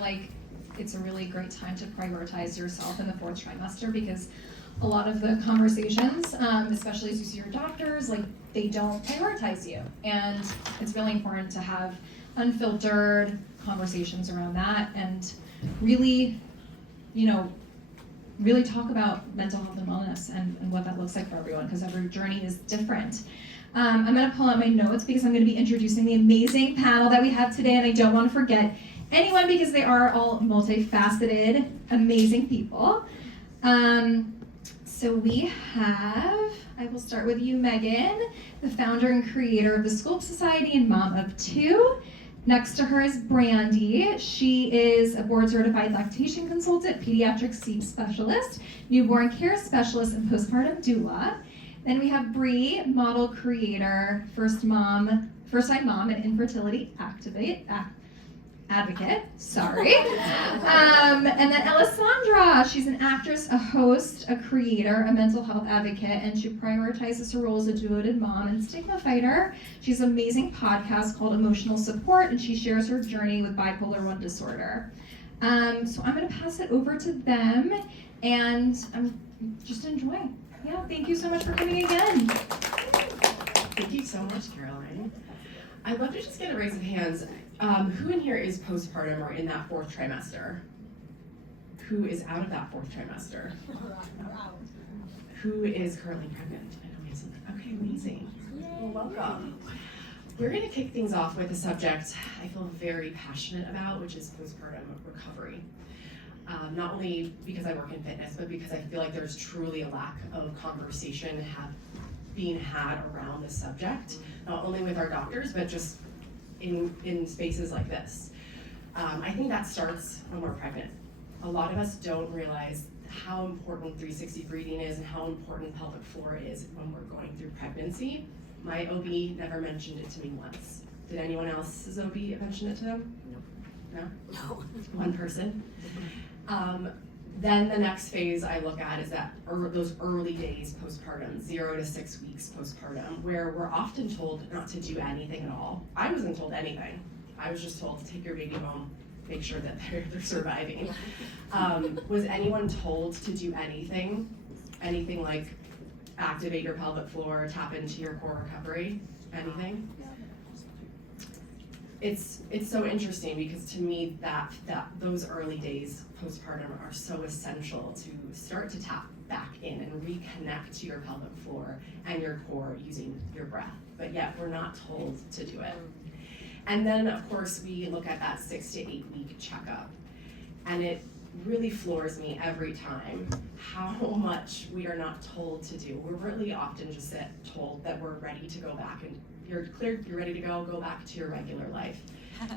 like it's a really great time to prioritize yourself in the fourth trimester, because a lot of the conversations, especially as you see your doctors, like they don't prioritize you. And it's really important to have unfiltered conversations around that and really, really talk about mental health and wellness and what that looks like for everyone, because every journey is different. I'm going to pull out my notes because I'm going to be introducing the amazing panel that we have today, and I don't want to forget anyone because they are all multifaceted, amazing people. So we have, I will start with you, Megan, the founder and creator of the Sculpt Society and mom of 2. Next to her is Brandi. She is a board-certified lactation consultant, pediatric sleep specialist, newborn care specialist, and postpartum doula. Then we have Bri, model creator, first-time mom, and infertility advocate, sorry. And then Alessandra, she's an actress, a host, a creator, a mental health advocate, and she prioritizes her role as a devoted mom and stigma fighter. She has an amazing podcast called Emotional Support, and she shares her journey with bipolar 1 disorder. So I'm gonna pass it over to them, and I'm just enjoying. Yeah, thank you so much for coming again. Thank you so much, Caroline. I'd love to just get a raise of hands. Who in here is postpartum or in that 4th trimester? Who is out of that 4th trimester? Who is currently pregnant? I know we have some. Okay, amazing. Well, welcome. We're going to kick things off with a subject I feel very passionate about, which is postpartum recovery. Not only because I work in fitness, but because I feel like there's truly a lack of conversation being had around this subject, not only with our doctors, but just in spaces like this. I think that starts when we're pregnant. A lot of us don't realize how important 360 breathing is and how important pelvic floor is when we're going through pregnancy. My OB never mentioned it to me once. Did anyone else's OB mention it to them? No? No? One person. Then the next phase I look at is those early days postpartum, 0 to 6 weeks postpartum, where we're often told not to do anything at all. I wasn't told anything. I was just told to take your baby home, make sure that they're surviving. Was anyone told to do anything? Anything like activate your pelvic floor, tap into your core recovery? Anything? It's so interesting because to me that those early days postpartum are so essential to start to tap back in and reconnect to your pelvic floor and your core using your breath, but yet we're not told to do it. And then of course we look at that 6 to 8 week checkup, and it really floors me every time how much we are not told to do. We're really often just told that we're ready to go back and you're cleared, you're ready to go back to your regular life.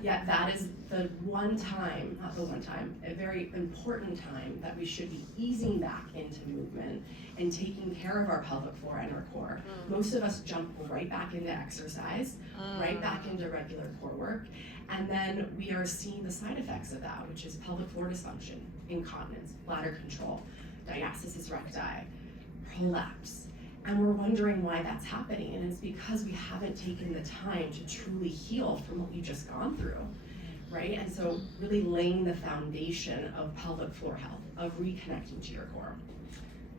Yet that is the one time, not the one time, a very important time that we should be easing back into movement and taking care of our pelvic floor and our core. Most of us jump right back into exercise, right back into regular core work, and then we are seeing the side effects of that, which is pelvic floor dysfunction, incontinence, bladder control, diastasis recti, prolapse. And we're wondering why that's happening, and it's because we haven't taken the time to truly heal from what we've just gone through, right? And so really laying the foundation of pelvic floor health, of reconnecting to your core.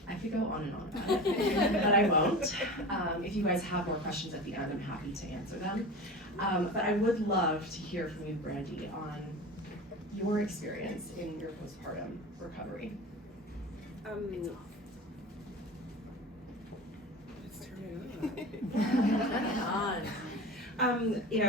I could go on and on about it, but I won't. If you guys have more questions at the end, I'm happy to answer them. But I would love to hear from you, Brandi, on your experience in your postpartum recovery.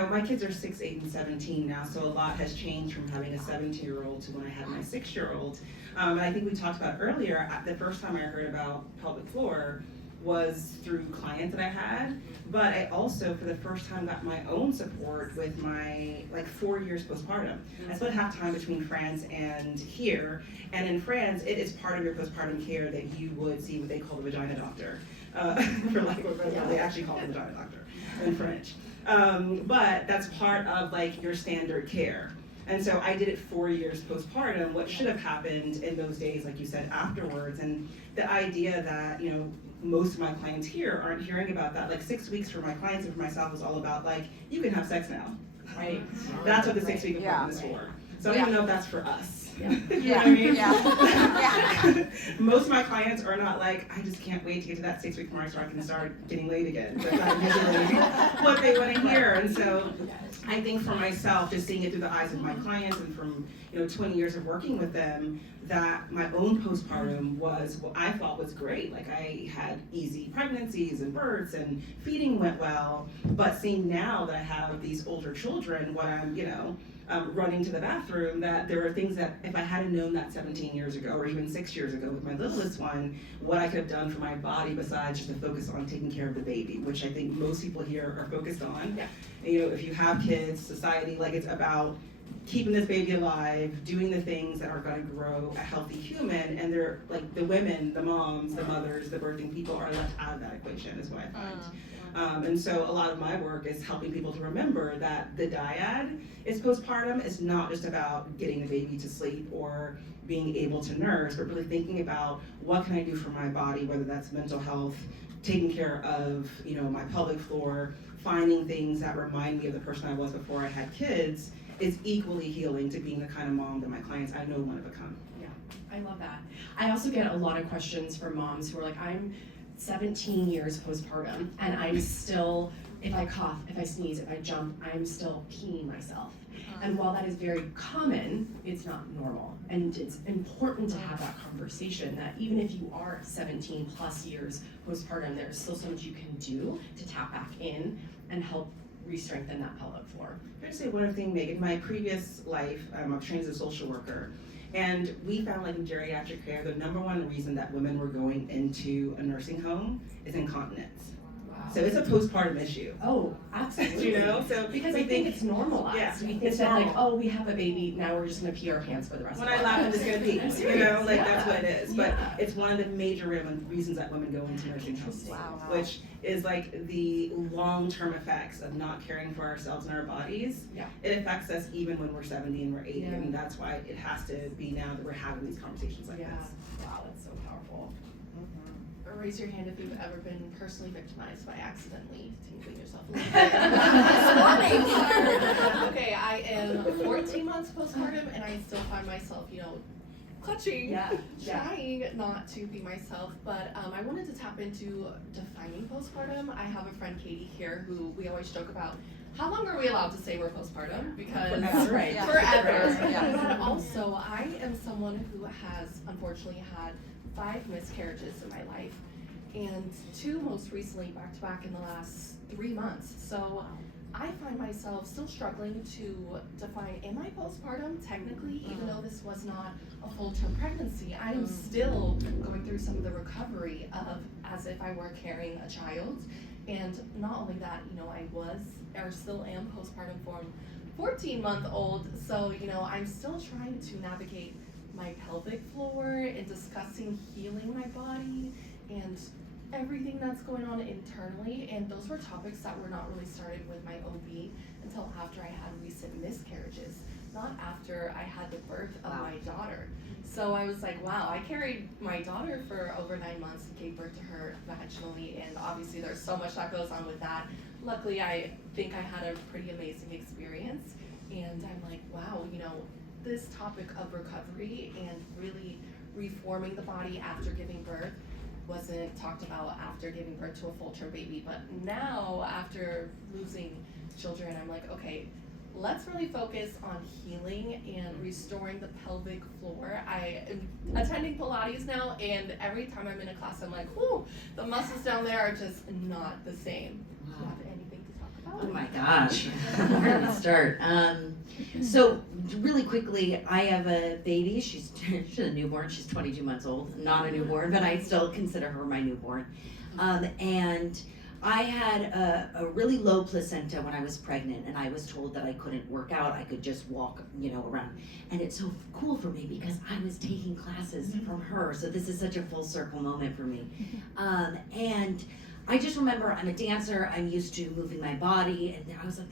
My kids are 6, 8, and 17 now, so a lot has changed from having a 17-year-old to when I had my 6-year-old. I think we talked about earlier, the first time I heard about pelvic floor was through clients that I had, but I also, for the first time, got my own support with my 4 years postpartum. I split half time between France and here, and in France, it is part of your postpartum care that you would see what they call the vagina doctor. For lack of a better word, they actually call it the vagina doctor in French. But that's part of your standard care. And so I did it 4 years postpartum, what should have happened in those days, like you said, afterwards. And the idea that, most of my clients here aren't hearing about that. 6 weeks for my clients and for myself was all about you can have sex now, right? That's what the 6 week appointment is for. So I don't even know if that's for us. Yeah. You know what I mean? Yeah. Most of my clients are not like, I just can't wait to get to that 6-week mark so I can start getting laid again. That's not usually what they want to hear. And so I think for myself, just seeing it through the eyes of my clients and from 20 years of working with them, that my own postpartum was what I thought was great. Like I had easy pregnancies and births and feeding went well. But seeing now that I have these older children, what I'm, running to the bathroom, that there are things that if I hadn't known that 17 years ago or even 6 years ago with my littlest one, what I could have done for my body besides just to focus on taking care of the baby, which I think most people here are focused on. Yeah. And, if you have kids, society, like it's about keeping this baby alive, doing the things that are going to grow a healthy human, and they're like the women, the moms, the mothers, the birthing people are left out of that equation is what I find. And so a lot of my work is helping people to remember that the dyad is postpartum. It's not just about getting the baby to sleep or being able to nurse, but really thinking about what can I do for my body, whether that's mental health, taking care of, my pelvic floor, finding things that remind me of the person I was before I had kids is equally healing to being the kind of mom that my clients I know want to become. Yeah, I love that. I also get a lot of questions from moms who are like, I'm 17 years postpartum and I'm still, if I cough, if I sneeze, if I jump, I'm still peeing myself. And while that is very common, it's not normal. And it's important to have that conversation that even if you are 17 plus years postpartum, there's still so much you can do to tap back in and help re-strengthen that pelvic floor. Can I say one other thing, Megan? My previous life, I'm trained as a social worker. And we found like in geriatric care, the number one reason that women were going into a nursing home is incontinence. Wow. So it's a postpartum issue. Oh, absolutely. So Because I think it's normalized. Yeah, We think it's that normal. like, oh, we have a baby, now we're just gonna pee our pants for the rest When of our I laugh, I'm lives. just gonna pee. I'm serious. That's what it is. But Yeah. it's one of the major reasons that women go into nursing homes, Wow. which is like the long-term effects of not caring for ourselves and our bodies. Yeah. It affects us even when we're 70 and we're 80, Yeah. and that's why it has to be now that we're having these conversations like Yeah. this. Wow, that's so powerful. Or raise your hand if you've ever been personally victimized by accidentally tingling yourself a little bit. Okay, I am 14 months postpartum and I still find myself, clutching, Yeah. trying not to be myself. But I wanted to tap into defining postpartum. I have a friend, Katie, here, who we always joke about. How long are we allowed to say we're postpartum? Because That's right. Yeah. forever. Yeah. But also, I am someone who has unfortunately had 5 miscarriages in my life, and 2 most recently back to back in the last 3 months. So I find myself still struggling to define, am I postpartum technically, even though this was not a full-term pregnancy? I am still going through some of the recovery of as if I were carrying a child. And not only that, I still am postpartum for 14-month-old. So, I'm still trying to navigate my pelvic floor and discussing healing my body and everything that's going on internally. And those were topics that were not really started with my OB until after I had recent miscarriages, not after I had the birth of Wow. my daughter. So I was like, wow, I carried my daughter for over 9 months and gave birth to her vaginally, and obviously there's so much that goes on with that. Luckily, I think I had a pretty amazing experience, and I'm like, wow, this topic of recovery and really reforming the body after giving birth wasn't talked about after giving birth to a full-term baby. But now, after losing children, I'm like, okay, let's really focus on healing and restoring the pelvic floor. I am attending Pilates now, and every time I'm in a class, I'm like, whoo, the muscles down there are just not the same. Do you have anything to talk about? Oh my gosh, where to start? So really quickly, I have a baby. She's a newborn. She's 22 months old. Not a newborn, but I still consider her my newborn. And I had a really low placenta when I was pregnant, and I was told that I couldn't work out. I could just walk, around. And it's so cool for me because I was taking classes from her. So this is such a full circle moment for me. And I just remember I'm a dancer. I'm used to moving my body, and I was like,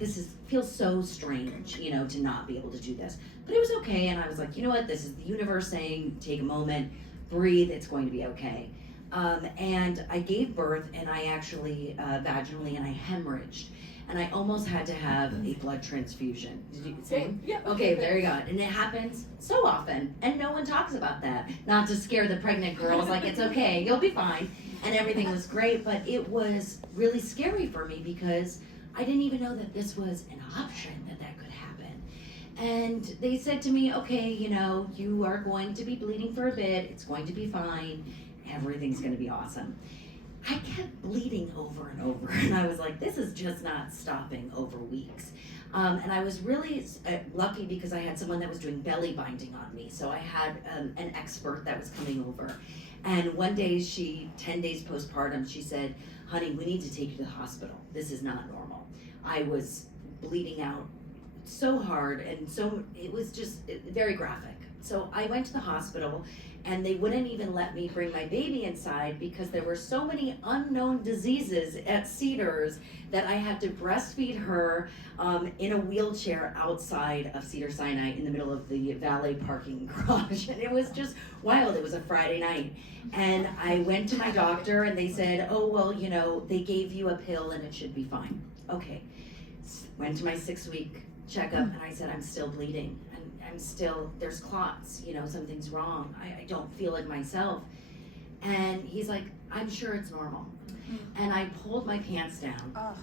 feels so strange, to not be able to do this. But it was okay, and I was like, you know what? This is the universe saying, take a moment, breathe. It's going to be okay. And I gave birth, and I actually vaginally, and I hemorrhaged. and I almost had to have a blood transfusion. Did you say? Yeah. Okay, there you go. And it happens so often, and no one talks about that. Not to scare the pregnant girls, like it's okay, you'll be fine. And everything was great, but it was really scary for me because I didn't even know that this was an option, that could happen. And they said to me, okay, you are going to be bleeding for a bit, it's going to be fine, everything's gonna be awesome. I kept bleeding over and over, and I was like, this is just not stopping over weeks. And I was really lucky because I had someone that was doing belly binding on me. So I had an expert that was coming over. And one day 10 days postpartum, she said, honey, we need to take you to the hospital. This is not normal. I was bleeding out so hard, and it was just very graphic. So I went to the hospital, and they wouldn't even let me bring my baby inside because there were so many unknown diseases at Cedars that I had to breastfeed her in a wheelchair outside of Cedars-Sinai in the middle of the valet parking garage. And it was just wild. It was a Friday night. And I went to my doctor, and they said, oh, well, they gave you a pill and it should be fine. Okay. Went to my 6-week checkup, and I said, I'm still bleeding. There's clots, something's wrong. I don't feel it myself. And he's like, I'm sure it's normal. And I pulled my pants down,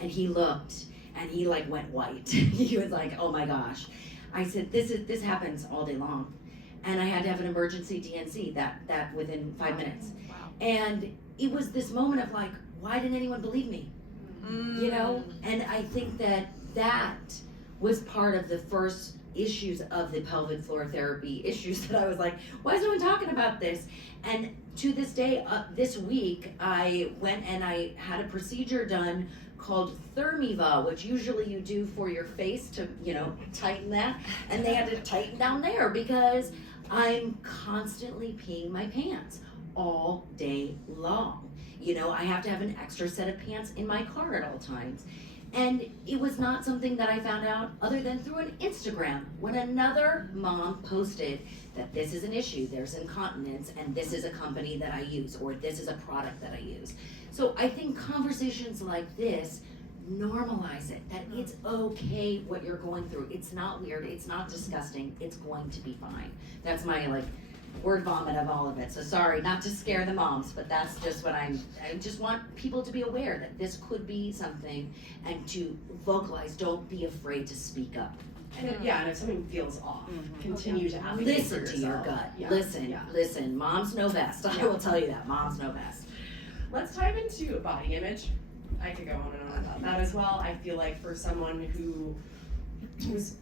and he looked, and he like went white. He was like, oh my gosh. I said, this happens all day long. And I had to have an emergency DNC that within 5 minutes. Wow. And it was this moment of like, why didn't anyone believe me? And I think that was part of the first issues of the pelvic floor therapy issues that I was like, why is no one talking about this? And to this day, this week, I went and I had a procedure done called Thermiva, which usually you do for your face to, tighten that. And they had to tighten down there because I'm constantly peeing my pants all day long. I have to have an extra set of pants in my car at all times. And it was not something that I found out other than through an Instagram when another mom posted that this is an issue, there's incontinence, and this is a company that I use, or this is a product that I use. So I think conversations like this normalize it, that it's okay what you're going through. It's not weird, it's not disgusting, it's going to be fine. That's my word vomit of all of it. So sorry, not to scare the moms, but that's just what I just want people to be aware that this could be something, and to vocalize, don't be afraid to speak up. And if something feels off, continue to advocate for Listen to your yourself. gut. Yeah. Listen, moms know best. I will tell you that, moms know best. Let's dive into body image. I could go on and on about that as well. I feel like for someone who has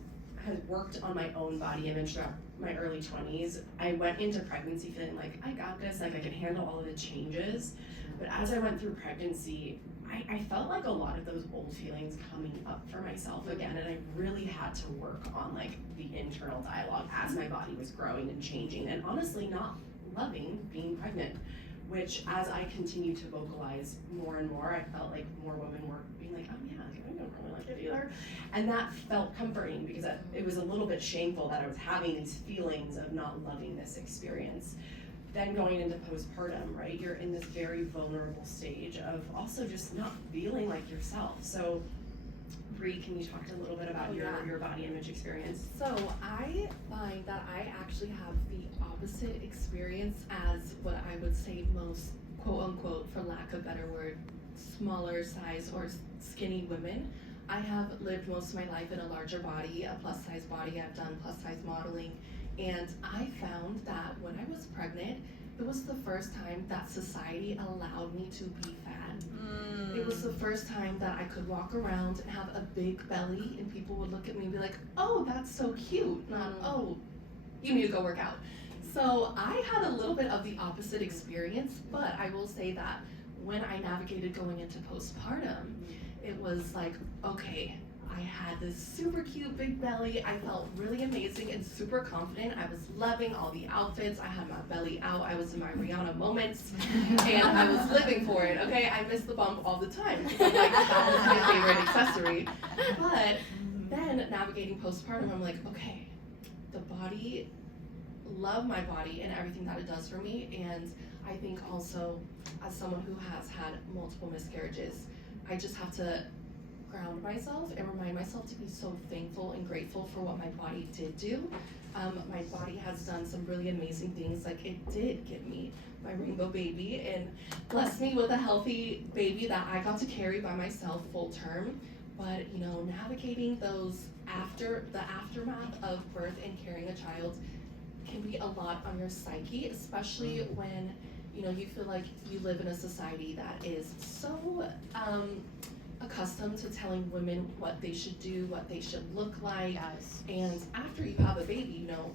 worked on my own body image throughout my early 20s, I went into pregnancy feeling like I got this, like I can handle all of the changes. But as I went through pregnancy, I felt like a lot of those old feelings coming up for myself again, and I really had to work on the internal dialogue as my body was growing and changing, and honestly not loving being pregnant, which as I continued to vocalize more and more, I felt like more women were being like, oh yeah, I don't really like it either. And that felt comforting because it was a little bit shameful that I was having these feelings of not loving this experience. Then going into postpartum, right, you're in this very vulnerable stage of also just not feeling like yourself. So Bri, can you talk a little bit about your body image experience? So I find that I actually have the opposite experience as what I would say most, quote unquote, for lack of a better word, smaller size or skinny women. I have lived most of my life in a larger body, a plus size body. I've done plus size modeling. And I found that when I was pregnant, it was the first time that society allowed me to be fat. It was the first time that I could walk around and have a big belly, and people would look at me and be like, oh, that's so cute, not, oh, you need to go work out. So I had a little bit of the opposite experience, but I will say that when I navigated going into postpartum, it was like, okay, I had this super cute big belly. I felt really amazing and super confident. I was loving all the outfits. I had my belly out. I was in my Rihanna moments, and I was living for it. Okay, I miss the bump all the time. Like, that was my favorite accessory. But then navigating postpartum, I'm like, okay, the body, love my body and everything that it does for me. And I think also, as someone who has had multiple miscarriages, I just have to ground myself and remind myself to be so thankful and grateful for what my body did do. My body has done some really amazing things, like it did give me my rainbow baby and blessed me with a healthy baby that I got to carry by myself full term. But you know, navigating those the aftermath of birth and carrying a child can be a lot on your psyche, especially when you know you feel like you live in a society that is so accustomed to telling women what they should do, what they should look like. Yes. And after you have a baby, you know,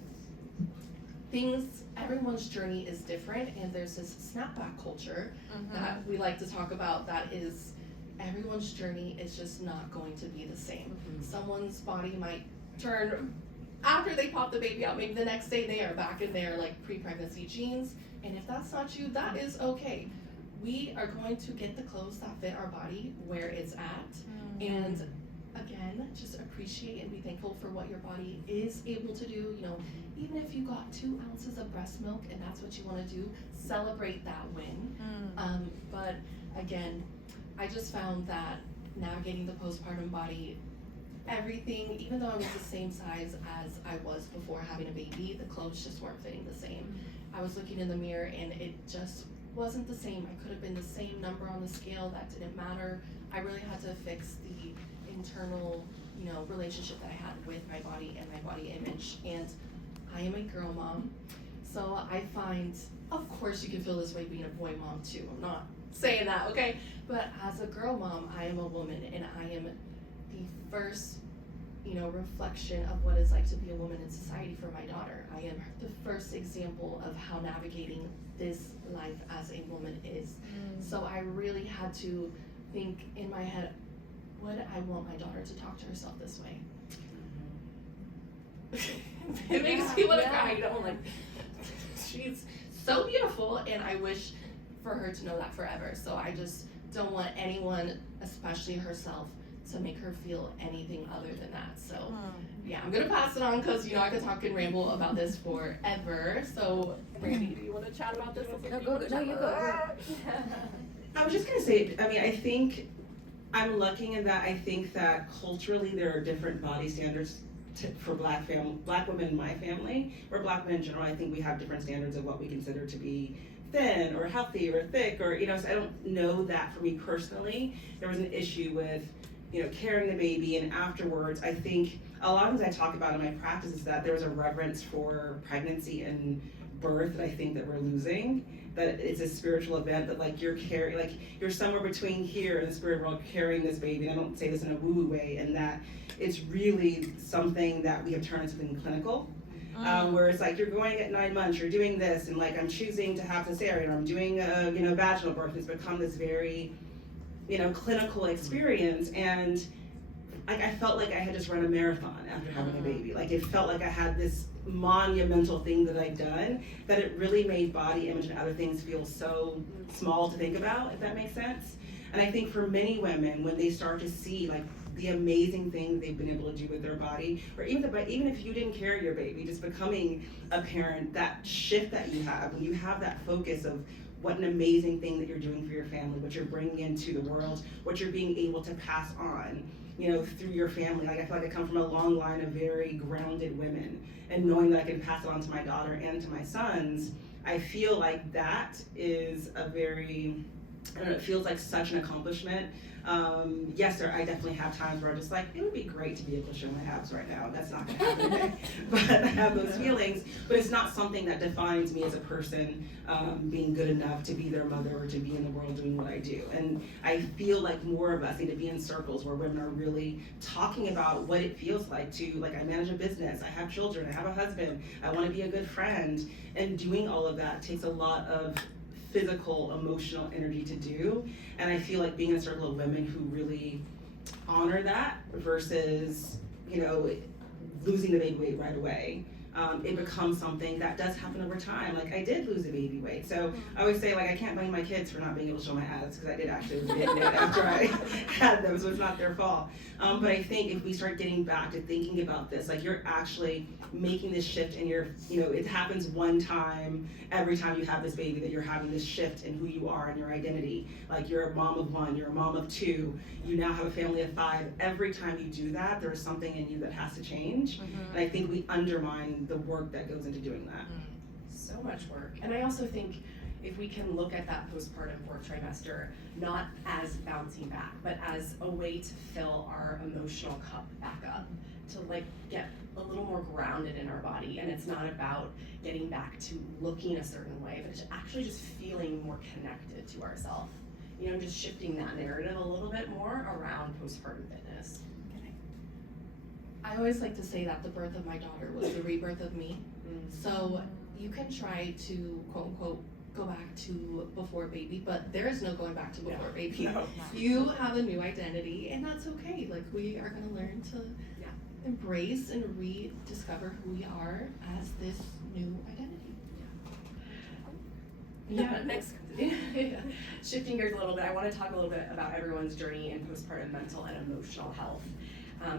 everyone's journey is different, and there's this snapback culture that we like to talk about that is everyone's journey is just not going to be the same. Someone's body might turn after they pop the baby out, maybe the next day they are back in their like pre-pregnancy jeans, and if that's not you, that is okay. We are going to get the clothes that fit our body where it's at, and again, just appreciate and be thankful for what your body is able to do. You know, even if you got 2 ounces of breast milk and that's what you want to do, celebrate that win. But again, I just found that navigating the postpartum body, everything, even though I was the same size as I was before having a baby, the clothes just weren't fitting the same. I was looking in the mirror and it just wasn't the same. I could have been the same number on the scale, that didn't matter. I really had to fix the internal, you know, relationship that I had with my body and my body image. And I am a girl mom, so I find, of course you can feel this way being a boy mom too, I'm not saying that, okay? But as a girl mom, I am a woman, and I am the first, you know, reflection of what it's like to be a woman in society for my daughter. I am the first example of how navigating this life as a woman is. So I really had to think in my head, would I want my daughter to talk to herself this way? It makes me want to cry, you know, like, she's so beautiful, and I wish for her to know that forever. So I just don't want anyone, especially herself, to make her feel anything other than that. So yeah, I'm gonna pass it on because you know I could talk and ramble about this forever. So Brandi, do you want to chat about this? No, you go. I was just gonna say, I mean, I think I'm lucky in that I think that culturally there are different body standards for black women in my family, or black women in general. I think we have different standards of what we consider to be thin or healthy or thick, or, you know, so I don't know that for me personally there was an issue with, you know, carrying the baby. And afterwards, I think a lot of things I talk about in my practice is that there was a reverence for pregnancy and birth that I think that we're losing, that it's a spiritual event, that like you're somewhere between here and the spirit world carrying this baby. And I don't say this in a woo-woo way, and that it's really something that we have turned into something clinical. Where it's like you're going at 9 months, you're doing this, and like I'm choosing to have cesarean, or I'm doing a, you know, vaginal birth. It's become this very, you know, clinical experience, and like I felt like I had just run a marathon after having a baby. Like it felt like I had this monumental thing that I'd done, that it really made body image and other things feel so small to think about, if that makes sense. And I think for many women, when they start to see like the amazing things they've been able to do with their body, or even if you didn't carry your baby, just becoming a parent, that shift that you have, when you have that focus of what an amazing thing that you're doing for your family, what you're bringing into the world, what you're being able to pass on, you know, through your family. Like I feel like I come from a long line of very grounded women, and knowing that I can pass it on to my daughter and to my sons, I feel like that is a very, I don't know, it feels like such an accomplishment. Yes, I definitely have times where I'm just like, it would be great to be able to show my abs right now. That's not gonna happen today. But I have those feelings, but it's not something that defines me as a person, being good enough to be their mother or to be in the world doing what I do. And I feel like more of us need to be in circles where women are really talking about what it feels like to, like, I manage a business, I have children, I have a husband, I wanna be a good friend. And doing all of that takes a lot of physical, emotional energy to do. And I feel like being in a circle of women who really honor that versus, you know, losing the baby weight right away. it becomes something that does happen over time. Like, I did lose a baby weight. So I always say, like, I can't blame my kids for not being able to show my abs, because I did actually admit it after I had them, so it's not their fault. But I think if we start getting back to thinking about this, like, you're actually making this shift in your, it happens one time every time you have this baby, that you're having this shift in who you are and your identity. Like, you're a mom of one, you're a mom of two, you now have a family of 5. Every time you do that, there's something in you that has to change. And I think we undermine the work that goes into doing that. So much work. And I also think if we can look at that postpartum 4th trimester not as bouncing back, but as a way to fill our emotional cup back up, to like get a little more grounded in our body. And it's not about getting back to looking a certain way, but it's actually just feeling more connected to ourselves. Just shifting that narrative a little bit more around postpartum fitness. I always like to say that the birth of my daughter was the rebirth of me. So you can try to quote unquote go back to before baby, but there is no going back to before baby. No. You have a new identity, and that's okay. Like, we are gonna learn to embrace and rediscover who we are as this new identity. Next, shifting gears a little bit, I want to talk a little bit about everyone's journey in postpartum mental and emotional health.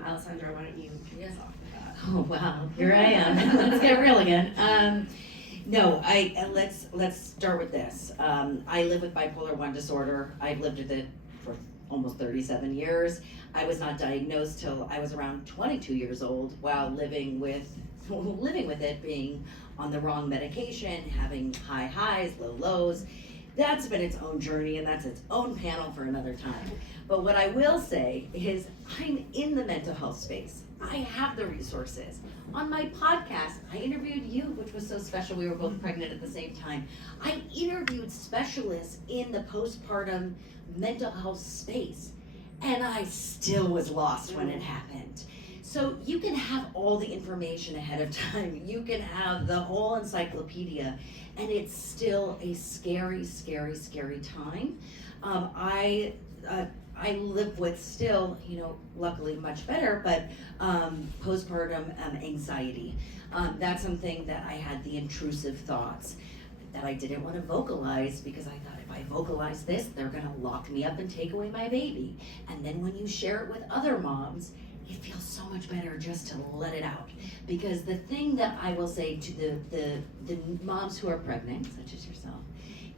Alessandra, why don't you kick us off with that? Oh wow, here I am. Let's get real again. Let's start with this. I live with bipolar 1 disorder. I've lived with it for almost 37 years. I was not diagnosed till I was around 22 years old, while living with it, being on the wrong medication, having high highs, low lows. That's been its own journey, and that's its own panel for another time. But what I will say is, I'm in the mental health space. I have the resources. On my podcast, I interviewed you, which was so special. We were both pregnant at the same time. I interviewed specialists in the postpartum mental health space, and I still was lost when it happened. So you can have all the information ahead of time. You can have the whole encyclopedia, and it's still a scary, scary, scary time. I live with still, luckily much better, but postpartum anxiety. That's something that I had the intrusive thoughts that I didn't want to vocalize, because I thought, if I vocalize this, they're gonna lock me up and take away my baby. And then when you share it with other moms, it feels so much better just to let it out. Because the thing that I will say to the moms who are pregnant, such as yourself,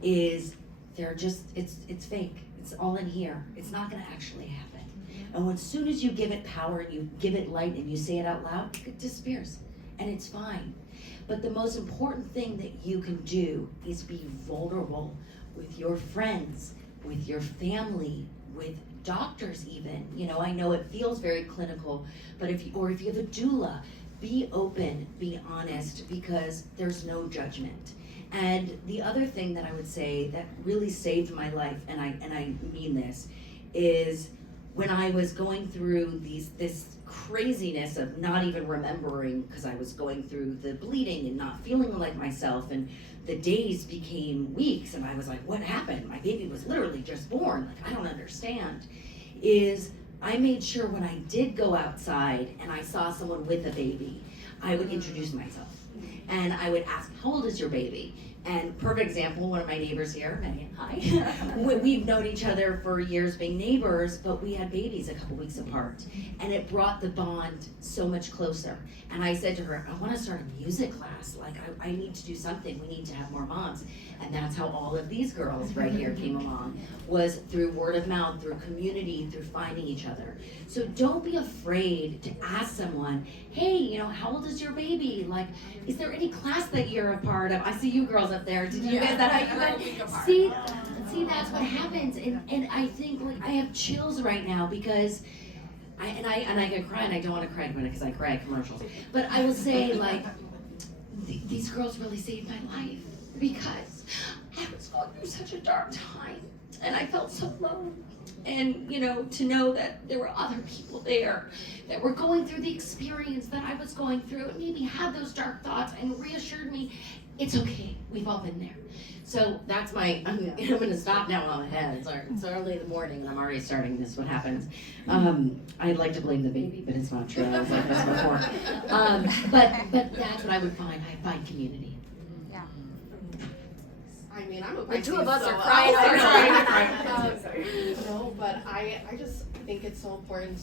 is they're just, it's fake. It's all in here. It's not gonna actually happen. And as soon as you give it power and you give it light and you say it out loud, it disappears. And it's fine. But the most important thing that you can do is be vulnerable with your friends, with your family, with doctors even. I know it feels very clinical, but if you have a doula, be open, be honest, because there's no judgment. And the other thing that I would say that really saved my life, and I mean this, is when I was going through this craziness of not even remembering, because I was going through the bleeding and not feeling like myself, and the days became weeks, and I was like, what happened? My baby was literally just born. Like, I don't understand. Is I made sure when I did go outside and I saw someone with a baby, I would introduce myself. And I would ask, how old is your baby? And perfect example, one of my neighbors here, Megan, hi. We've known each other for years being neighbors, but we had babies a couple weeks apart. And it brought the bond so much closer. And I said to her, I want to start a music class. Like, I need to do something. We need to have more moms. And that's how all of these girls right here came along, was through word of mouth, through community, through finding each other. So don't be afraid to ask someone, hey, how old is your baby? Like, is there any class that you're a part of? I see you girls up there. Did you guys, that how you went? See, that's what happens. And I think, like, I have chills right now, because I get cry, and I don't want to cry because I cry at commercials. But I will say, like, these girls really saved my life, because I was going through such a dark time, and I felt so alone. And, you know, to know that there were other people there that were going through the experience that I was going through, and maybe had those dark thoughts, and reassured me, it's okay, we've all been there. So that's I'm gonna stop now while I'm ahead. It's early in the morning and I'm already starting this, what happens. I'd like to blame the baby, but it's not true, I was like this before. But that's what I would find, I find community. Yeah. I mean, I'm a The two of Pisces, us so are crying I'll over start. here. No, but I just think it's so important.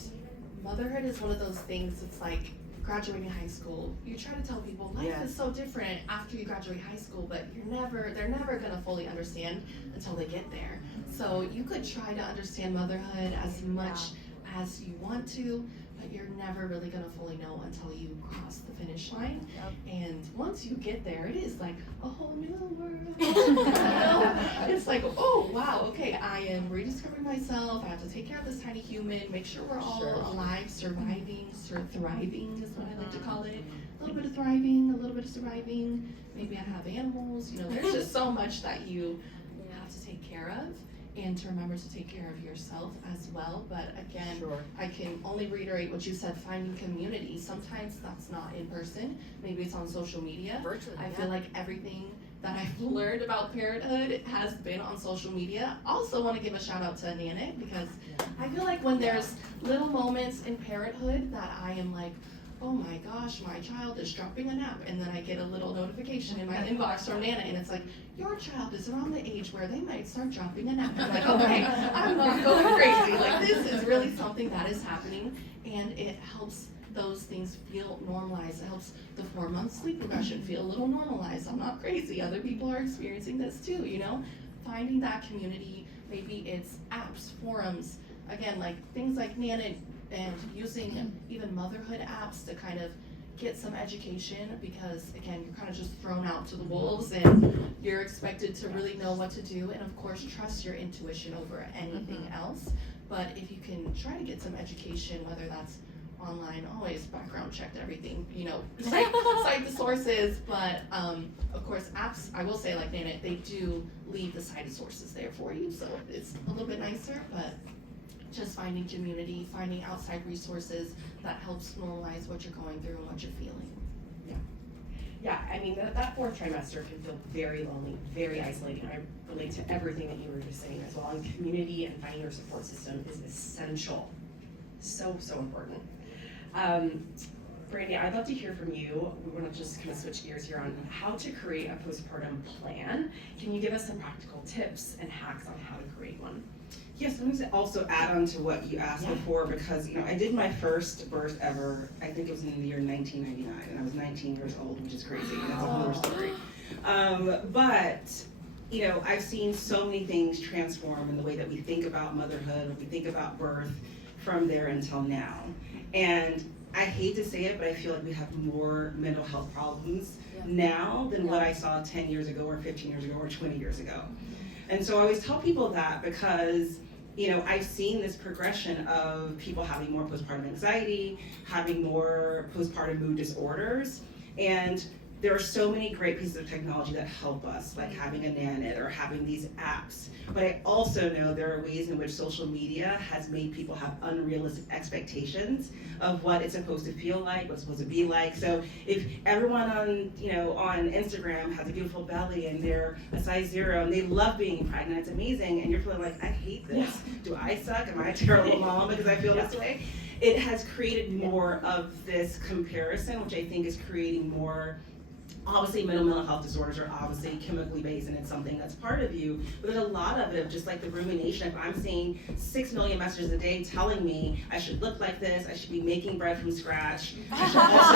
Motherhood is one of those things, it's like graduating high school. You try to tell people life is so different after you graduate high school, but they're never gonna fully understand until they get there. So you could try to understand motherhood as much as you want to, but you're never really gonna fully know until you cross the finish line. Yep. And once you get there, it is like a whole new world. You know? It's like, oh wow, okay, I am rediscovering myself. I have to take care of this tiny human, make sure we're all alive, surviving, thriving is what I like to call it. A little bit of thriving, a little bit of surviving. Maybe I have animals. You know, there's just so much that you have to take care of. And to remember to take care of yourself as well. But again, I can only reiterate what you said, finding community. Sometimes that's not in person. Maybe it's on social media. Virtually, I feel like everything that I've learned about parenthood has been on social media. Also want to give a shout out to Nanit, because I feel like when there's little moments in parenthood that I am like, oh my gosh, my child is dropping a nap, and then I get a little notification in my inbox from Nana, and it's like, your child is around the age where they might start dropping a nap. I'm like, okay, I'm not going crazy. Like, this is really something that is happening, and it helps those things feel normalized. It helps the 4-month sleep regression feel a little normalized. I'm not crazy. Other people are experiencing this too, you know? Finding that community, maybe it's apps, forums, again, like things like Nanit, and using even motherhood apps to kind of get some education, because again, you're kind of just thrown out to the wolves and you're expected to really know what to do, and of course trust your intuition over anything else. But if you can try to get some education, whether that's online, always background checked everything, you know, cite the sources, but of course apps, I will say, like Nanit, they do leave the cited sources there for you, so it's a little bit nicer. But just finding community, finding outside resources that helps normalize what you're going through and what you're feeling. Yeah, I mean, that 4th trimester can feel very lonely, very isolating. I relate to everything that you were just saying as well. And community and finding your support system is essential. So, so important. Brandi, I'd love to hear from you. We want to just kind of switch gears here on how to create a postpartum plan. Can you give us some practical tips and hacks on how to create one? Yes, let me also add on to what you asked before, because I did my first birth ever, I think it was in the year 1999, and I was 19 years old, which is crazy. That's a whole story. But I've seen so many things transform in the way that we think about motherhood, or we think about birth from there until now. And I hate to say it, but I feel like we have more mental health problems now than what I saw 10 years ago, or 15 years ago, or 20 years ago. And so I always tell people that, because I've seen this progression of people having more postpartum anxiety, having more postpartum mood disorders, and there are so many great pieces of technology that help us, like having a Nanit or having these apps. But I also know there are ways in which social media has made people have unrealistic expectations of what it's supposed to feel like, what's supposed to be like. So if everyone on Instagram has a beautiful belly and they're a size 0 and they love being pregnant, it's amazing, and you're feeling like, I hate this. Do I suck? Am I a terrible mom because I feel this way? It has created more of this comparison, which I think is creating more. Obviously, mental health disorders are obviously chemically based, and it's something that's part of you. But there's a lot of it of just like the rumination. If I'm seeing 6 million messages a day telling me I should look like this, I should be making bread from scratch, I should also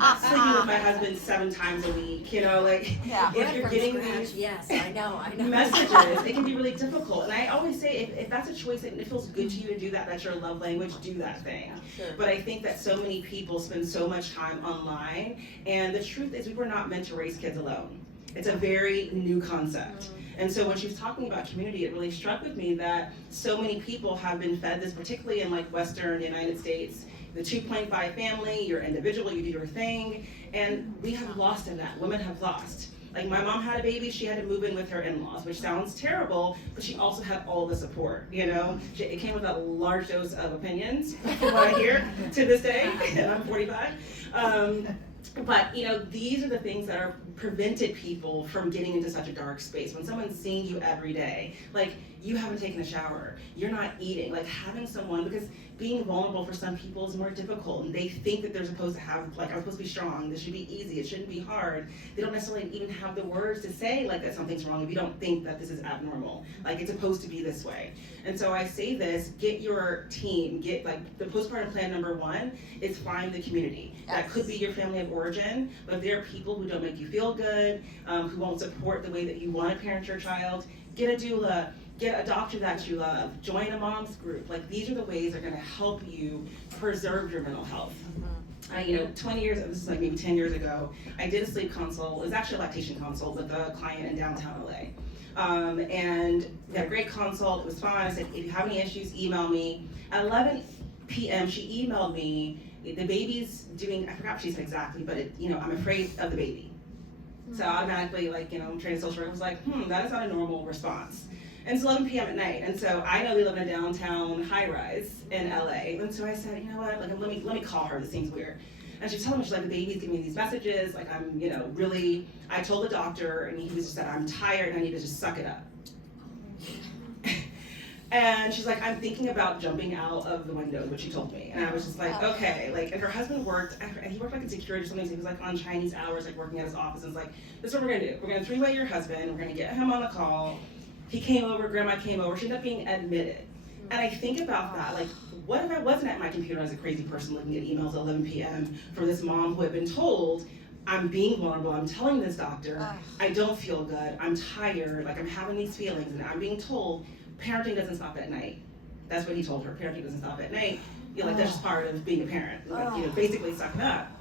be sleeping with my husband 7 times a week, if you're getting these yes, I know. messages, it can be really difficult. And I always say, if that's a choice and it feels good to you to do that, that's your love language, do that thing. Sure. But I think that so many people spend so much time online, and the truth is we were not meant to raise kids alone. It's a very new concept. And so when she was talking about community, it really struck with me that so many people have been fed this, particularly in like Western United States, the 2.5 family, you're individual, you do your thing, and we have lost in that. Women have lost. Like my mom had a baby, she had to move in with her in-laws, which sounds terrible, but she also had all the support, you know? It came with a large dose of opinions, from what I hear to this day, and I'm 45. But you know, these are the things that are prevented people from getting into such a dark space. When someone's seeing you every day, like you haven't taken a shower, you're not eating, like having someone, because being vulnerable for some people is more difficult, and they think that they're supposed to have, like, I'm supposed to be strong, this should be easy, it shouldn't be hard. They don't necessarily even have the words to say like that something's wrong if you don't think that this is abnormal, like it's supposed to be this way. And so I say this, get your team, get like the postpartum plan number one is find the community. Yes. That could be your family of origin, but if there are people who don't make you feel good, who won't support the way that you want to parent your child, get a doula, get a doctor that you love, join a mom's group. Like these are the ways that are gonna help you preserve your mental health. 20 years, this is like maybe 10 years ago, I did a sleep consult. It was actually a lactation consult with a client in downtown LA. And we had a great consult, it was fun. I said, if you have any issues, email me. At 11 p.m., she emailed me, the baby's doing, I forgot what she said exactly, but I'm afraid of the baby. So automatically, I'm trained social worker, was like, that is not a normal response. And it's 11 p.m. at night, and so I know they live in a downtown high-rise in LA, and so I said, you know what, let me call her, this seems weird. And she's telling me, she's like, the baby's giving me these messages, like I'm, really, I told the doctor, and he was just said, I'm tired, and I need to just suck it up. And she's like, I'm thinking about jumping out of the window, is what she told me. And I was just like, okay, and her husband worked, and he worked like in security or something, so he was like on Chinese hours, like working at his office, and was like, this is what we're gonna do. We're gonna three-way your husband, we're gonna get him on the call. He came over, grandma came over, she ended up being admitted. And I think about that, like, what if I wasn't at my computer as a crazy person looking at emails at 11 p.m. from this mom who had been told, I'm being vulnerable, I'm telling this doctor, I don't feel good, I'm tired, like I'm having these feelings, and I'm being told, parenting doesn't stop at night. That's what he told her, parenting doesn't stop at night. That's just part of being a parent, basically suck it up.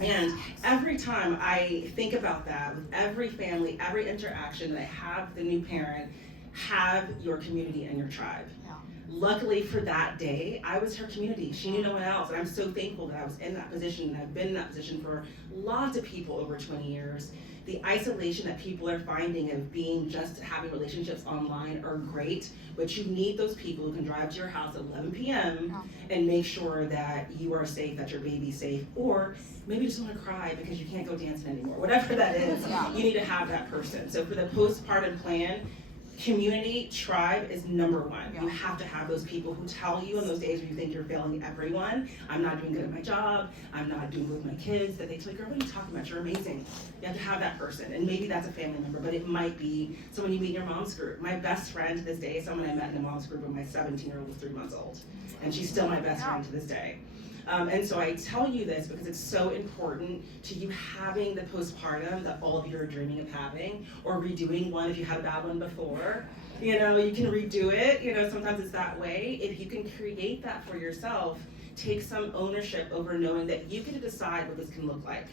And every time I think about that, with every family, every interaction that I have with the new parent, have your community and your tribe. Yeah. Luckily for that day, I was her community. She knew no one else, and I'm so thankful that I was in that position, and I've been in that position for lots of people over 20 years. The isolation that people are finding of being just having relationships online are great, but you need those people who can drive to your house at 11 p.m. and make sure that you are safe, that your baby's safe, or maybe you just want to cry because you can't go dancing anymore. Whatever that is, you need to have that person. So for the postpartum plan, community, tribe is number one. You have to have those people who tell you on those days when you think you're failing everyone, I'm not doing good at my job, I'm not doing good with my kids, that they tell you, girl, what are you talking about? You're amazing. You have to have that person. And maybe that's a family member, but it might be someone you meet in your mom's group. My best friend to this day is someone I met in a mom's group when my 17-year-old was 3 months old. And she's still my best friend to this day. And so I tell you this because it's so important to you having the postpartum that all of you are dreaming of having, or redoing one if you had a bad one before. You can redo it. Sometimes it's that way. If you can create that for yourself, take some ownership over knowing that you get to decide what this can look like.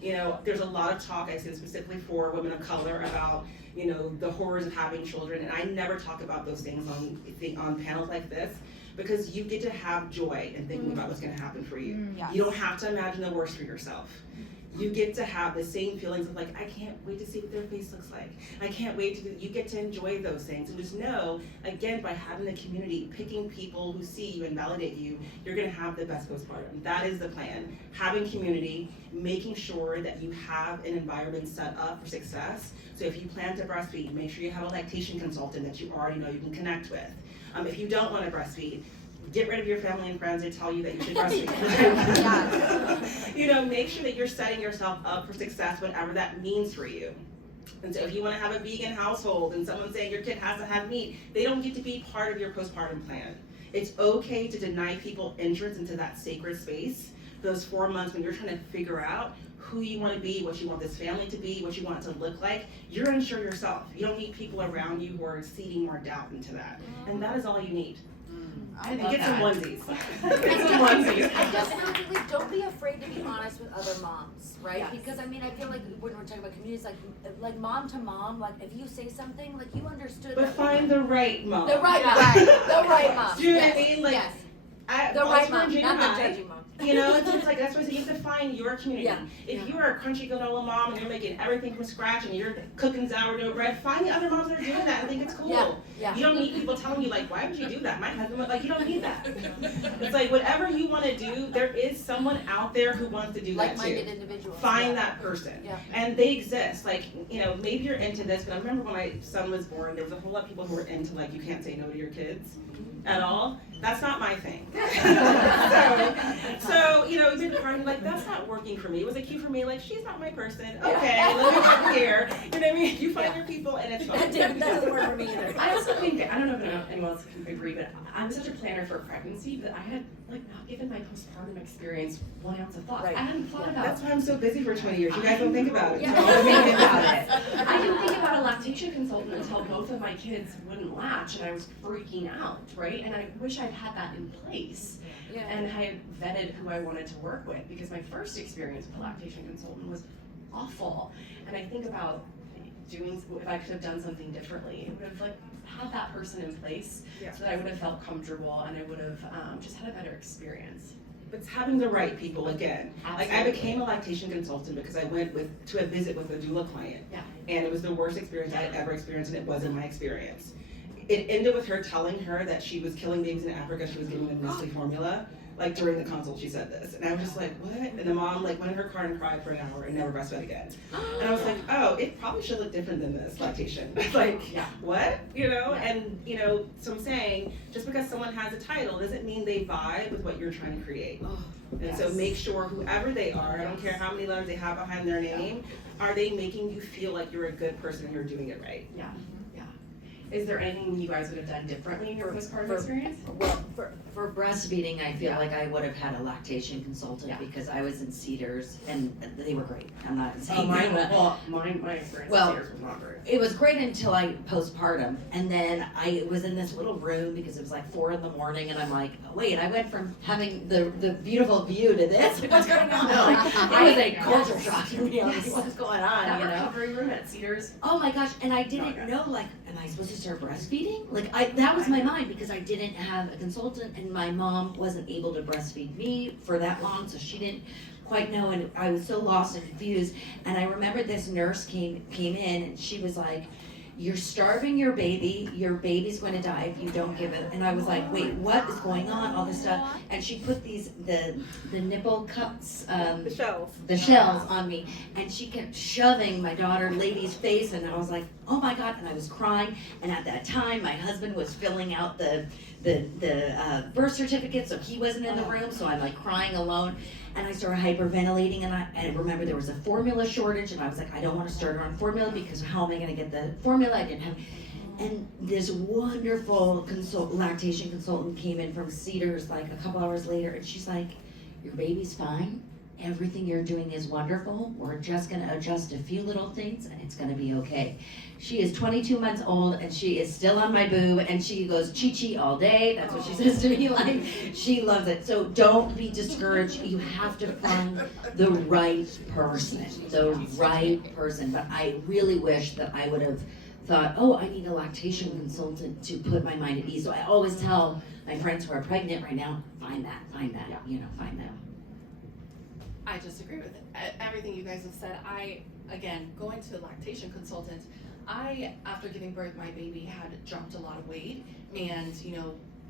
There's a lot of talk, I say specifically for women of color, about the horrors of having children, and I never talk about those things on panels like this, because you get to have joy in thinking about what's going to happen for you. Yes. You don't have to imagine the worst for yourself. You get to have the same feelings of like, I can't wait to see what their face looks like. I can't wait to, you get to enjoy those things. And just know, again, by having the community, picking people who see you and validate you, you're gonna have the best postpartum. That is the plan. Having community, making sure that you have an environment set up for success. So if you plan to breastfeed, make sure you have a lactation consultant that you already know you can connect with. If you don't want to breastfeed, get rid of your family and friends that tell you that you should breastfeed. Make sure that you're setting yourself up for success, whatever that means for you. And so if you want to have a vegan household and someone's saying your kid has to have meat, they don't get to be part of your postpartum plan. It's okay to deny people entrance into that sacred space, those 4 months when you're trying to figure out who you want to be, what you want this family to be, what you want it to look like. You're unsure yourself. You don't need people around you who are seeding more doubt into that. And that is all you need. And get some onesies. Get some onesies. And just really quickly, don't be afraid to be honest with other moms, right? Yes. Because I feel like when we're talking about communities, like mom to mom, like if you say something, like you understood. But find the right mom. The right mom. The right mom. Do you know what I mean? Yes. The all right through mom, junior not the high, judging mom. you know, it's just like, that's why you have to find your community. Yeah. If you are a crunchy granola mom and you're making everything from scratch and you're cooking sourdough bread, find the other moms that are doing that and think it's cool. Yeah. You don't need people telling you, like, why would you do that? My husband would, like, you don't need that. It's like, whatever you want to do, there is someone out there who wants to do that too. Like-minded individuals. Find Yeah. that person. Yeah. And they exist. Like, you know, maybe you're into this, but I remember when my son was born, there was a whole lot of people who were into, like, you can't say no to your kids at all. That's not my thing. so, you know, it's been part of like, that's not working for me. Was it cute for me? Like, she's not my person. Okay, let me get here. You know what I mean? You find your people and it's fine. That doesn't work for me either. I also think, I don't know if anyone else can agree, but I'm such a planner for pregnancy that I had like not given my postpartum experience 1 ounce of thought. Right. I hadn't thought about That's why I'm so busy for 20 years. You guys don't think about it. Yeah, So I let me didn't think get about this. it. I didn't think about a lactation consultant until both of my kids wouldn't latch and I was freaking out, right? And I wish I'd had that in place Yeah. and I had vetted who I wanted to work with because my first experience with a lactation consultant was awful. And I think about doing, if I could have done something differently, it would have like had that person in place Yeah. so that I would have felt comfortable and I would have just had a better experience. It's having the right people again. Like, I Absolutely. became a lactation consultant because I went to a visit with a doula client. Yeah. And it was the worst experience I had ever experienced, and it wasn't my experience. It ended with her telling her that she was killing babies in Africa, she was giving them Nestle formula. Like, during the consult, she said this. And I was just like, what? And the mom, like, went in her car and cried for an hour and never breastfed again. And I was like, oh, it probably should look different than this, lactation. Like, Yeah. what? You know? Yeah. And, you know, so I'm saying, just because someone has a title doesn't mean they vibe with what you're trying to create. And so Yes. make sure whoever they are, I don't care how many letters they have behind their name, are they making you feel like you're a good person and you're doing it right? Yeah, yeah. Is there anything you guys would have done differently in your postpartum for- experience? Well, for breastfeeding, I feel Yeah. like I would have had a lactation consultant Yeah. because I was in Cedars and they were great. I'm not Oh, saying mine, that. well, my experience Well, with Sears was not great. It was great until I postpartum, and then I was in this little room because it was like 4 a.m, and I'm like, wait, I went from having the beautiful view to this. What's going on? Like, it was a culture shock to me. I was like, what's going on? That You know? recovery room at Cedars, Oh my gosh! And I Not didn't good. know. Like, am I supposed to start breastfeeding? Like, that was my mind because I didn't have a consultant, and my mom wasn't able to breastfeed me for that long, so she didn't quite know, and I was so lost and confused. And I remember this nurse came in, and she was like, "You're starving your baby. Your baby's going to die if you don't give it." And I was like, "Wait, what is going on?" All this stuff, and she put the nipple cups, The shells. the shells on me, and she kept shoving my daughter lady's face, and I was like, oh my god, and I was crying. And at that time my husband was filling out the birth certificate, so he wasn't in the room, so I'm like crying alone, and I started hyperventilating, and I remember there was a formula shortage, and I was like, I don't want to start her on formula because how am I going to get the formula? I didn't have. And this wonderful lactation consultant came in from Cedars like a couple hours later, and she's like, your baby's fine. Everything you're doing is wonderful. We're just going to adjust a few little things, and it's going to be okay. She is 22 months old, and she is still on my boob, and she goes chi-chi all day. That's what she says to me. Like, she loves it. So don't be discouraged. You have to find the right person. The right person. But I really wish that I would have thought, oh, I need a lactation consultant to put my mind at ease. So I always tell my friends who are pregnant right now, find that, find that. I just agree with everything you guys have said. Again, going to a lactation consultant, after giving birth, my baby had dropped a lot of weight, and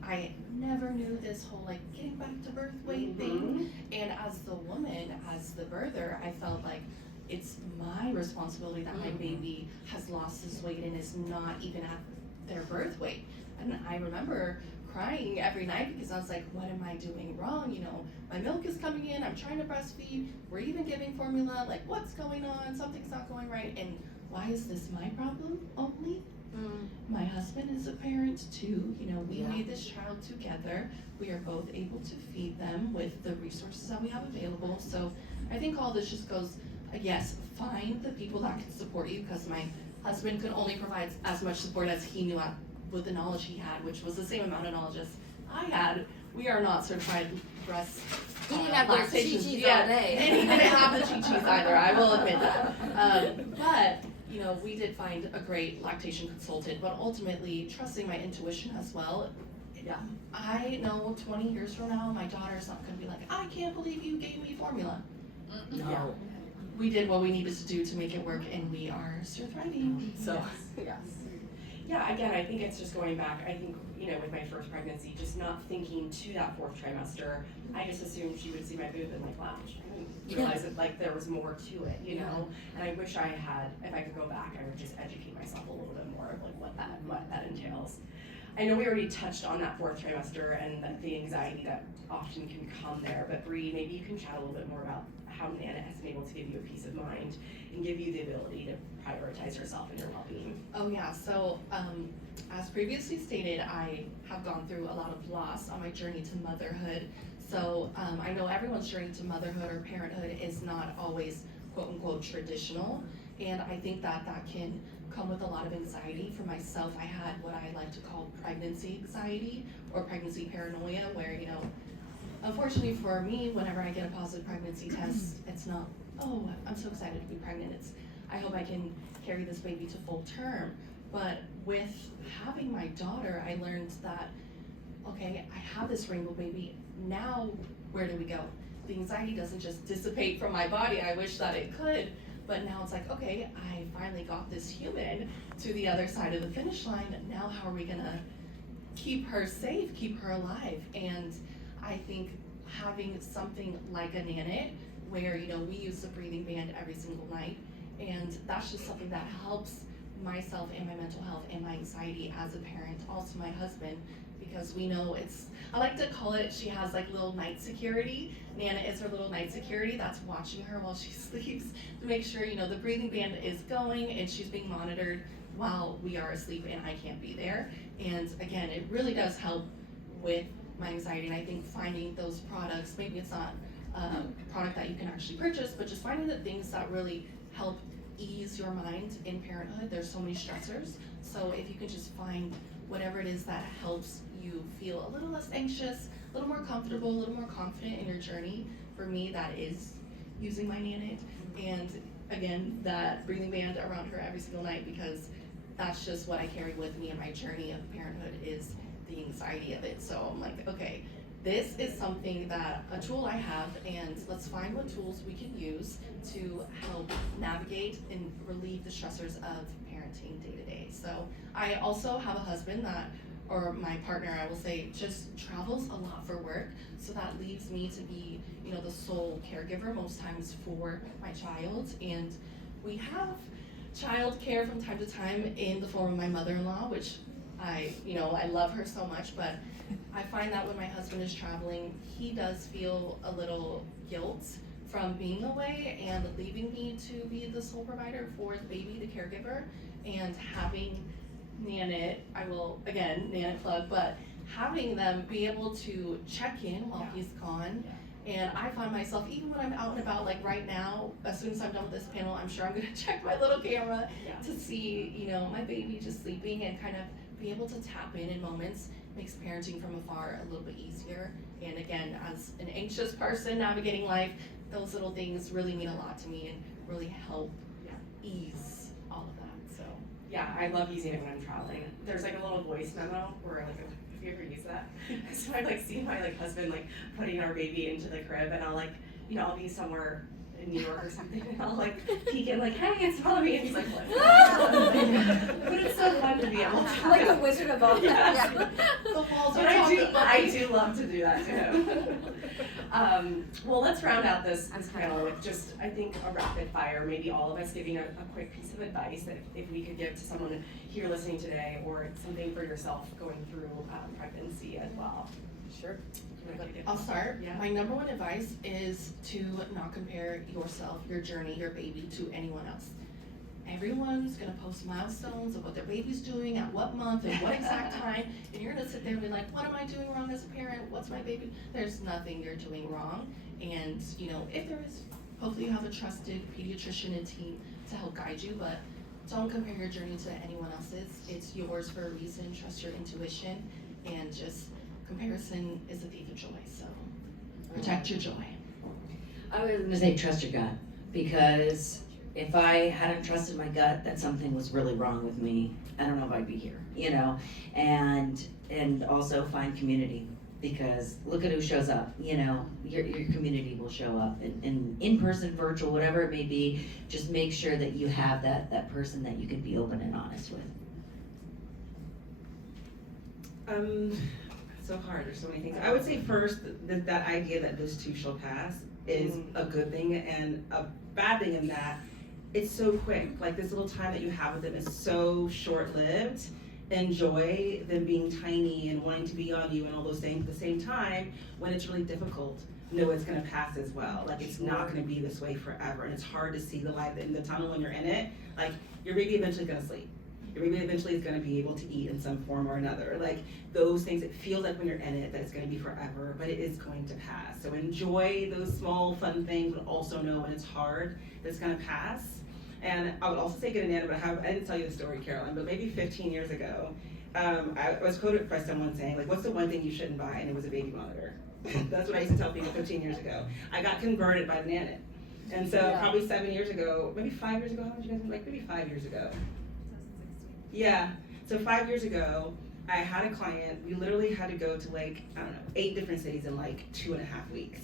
I never knew this whole like getting back to birth weight thing. And as the woman, as the birther, I felt like it's my responsibility that my baby has lost this weight and is not even at their birth weight. And I remember crying every night because I was like, what am I doing wrong? My milk is coming in, I'm trying to breastfeed, we're even giving formula, like what's going on? Something's not going right. And why is this my problem only? My husband is a parent too. We made this child together. We are both able to feed them with the resources that we have available. So I think all this just goes, yes, find the people that can support you, because my husband could only provide as much support as he knew with the knowledge he had, which was the same amount of knowledge as I had. We are not certified breast. He didn't have those lactation- chi-chis yeah, all day. and he didn't have the chi-chis either, I will admit that. But we did find a great lactation consultant, but ultimately trusting my intuition as well. Yeah. I know 20 years from now, my daughter's not gonna be like, I can't believe you gave me formula. No. We did what we needed to do to make it work, and we are still thriving. So, yes. Yeah, again, I think it's just going back, I think, you know, with my first pregnancy, just not thinking to that 4th trimester, I just assumed she would see my boob and like, wow, I didn't realize that like there was more to it, you know? And I wish I had, if I could go back, I would just educate myself a little bit more of like what that entails. I know we already touched on that 4th trimester and the anxiety that often can come there, but Bri, maybe you can chat a little bit more about how Nanit has been able to give you a peace of mind and give you the ability to prioritize yourself and your well-being. Oh yeah, so as previously stated, I have gone through a lot of loss on my journey to motherhood. So I know everyone's journey to motherhood or parenthood is not always quote unquote traditional. And I think that can come with a lot of anxiety. For myself, I had what I like to call pregnancy anxiety or pregnancy paranoia, where, you know, unfortunately for me, whenever I get a positive pregnancy test, it's not, oh, I'm so excited to be pregnant. It's, I hope I can carry this baby to full term. But with having my daughter, I learned that, okay, I have this rainbow baby. Now, where do we go? The anxiety doesn't just dissipate from my body. I wish that it could. But now it's like, okay, I finally got this human to the other side of the finish line. Now how are we gonna keep her safe, keep her alive? And I think having something like a Nanit, where, you know, we use the breathing band every single night, and that's just something that helps myself and my mental health and my anxiety as a parent, also my husband, because we know it's, I like to call it, she has like little night security. Nanit is her little night security that's watching her while she sleeps to make sure, you know, the breathing band is going and she's being monitored while we are asleep and I can't be there. And again, it really does help with my anxiety, and I think finding those products, maybe it's not a product that you can actually purchase, but just finding the things that really help ease your mind in parenthood. There's so many stressors, so if you can just find whatever it is that helps you feel a little less anxious, a little more comfortable, a little more confident in your journey. For me, that is using my Nanit, and again, that breathing band around her every single night, because that's just what I carry with me in my journey of parenthood, is the anxiety of it. So I'm like, okay, this is something that, a tool I have, and let's find what tools we can use to help navigate and relieve the stressors of parenting day to day. So I also have a husband that, or my partner, I will say, just travels a lot for work. So that leaves me to be, you know, the sole caregiver most times for my child. And we have child care from time to time in the form of my mother-in-law, which I love her so much, but I find that when my husband is traveling, he does feel a little guilt from being away and leaving me to be the sole provider for the baby, the caregiver, and having Nanit, I will, again, Nanit plug, but having them be able to check in while he's gone. And I find myself, even when I'm out and about, like right now, as soon as I'm done with this panel, I'm sure I'm gonna check my little camera to see, you know, my baby just sleeping, and kind of be able to tap in moments makes parenting from afar a little bit easier. And again, as an anxious person navigating life, those little things really mean a lot to me and really help ease all of that. So yeah, I love using it when I'm traveling. There's like a little voice memo where like, have you ever used that? So I like see my like husband like putting our baby into the crib, and I'll like, you know, I'll be somewhere in New York or something, and I'll like peek in like, hey, it's mommy, and he's like, what? But it's so fun to be able to Like the Wizard of Oz. Yeah. the walls But are I do love to do that too. Well, let's round out this panel with just, I think, a rapid fire, maybe all of us giving a quick piece of advice that if we could give to someone here listening today, or something for yourself going through pregnancy as well. Sure. I'll start. Yeah. My number one advice is to not compare yourself, your journey, your baby to anyone else. Everyone's gonna post milestones of what their baby's doing at what month and what exact time, and you're gonna sit there and be like, what am I doing wrong as a parent? What's my baby? There's nothing you're doing wrong. And you know, if there is, hopefully you have a trusted pediatrician and team to help guide you, but don't compare your journey to anyone else's. It's yours for a reason. Trust your intuition, and just comparison is a thief of joy, so protect your joy. I was gonna say trust your gut, because if I hadn't trusted my gut that something was really wrong with me, I don't know if I'd be here, you know? And also find community, because look at who shows up, you know? Your community will show up in person, virtual, whatever it may be. Just make sure that you have that person that you can be open and honest with. So hard, there's so many things. I would say first, that idea that this too shall pass is a good thing, and a bad thing in that it's so quick. Like, this little time that you have with them is so short-lived. Enjoy them being tiny and wanting to be on you and all those things. At the same time, when it's really difficult, know it's gonna pass as well. Like, it's not gonna be this way forever, and it's hard to see the light in the tunnel when you're in it. Like, your baby eventually gonna sleep. Your baby eventually is gonna be able to eat in some form or another. Like, those things, it feels like when you're in it that it's gonna be forever, but it is going to pass. So enjoy those small fun things, but also know when it's hard that it's gonna pass. And I would also say get a Nanit, but I didn't tell you the story, Caroline, but maybe 15 years ago, I was quoted by someone saying, like, what's the one thing you shouldn't buy? And it was a baby monitor. That's what I used to tell people 15 years ago. I got converted by the Nanit. And so probably 7 years ago, maybe 5 years ago, how much you guys, like maybe 5 years ago. Yeah, so 5 years ago, I had a client, we literally had to go to like, I don't know, 8 different cities in like 2.5 weeks.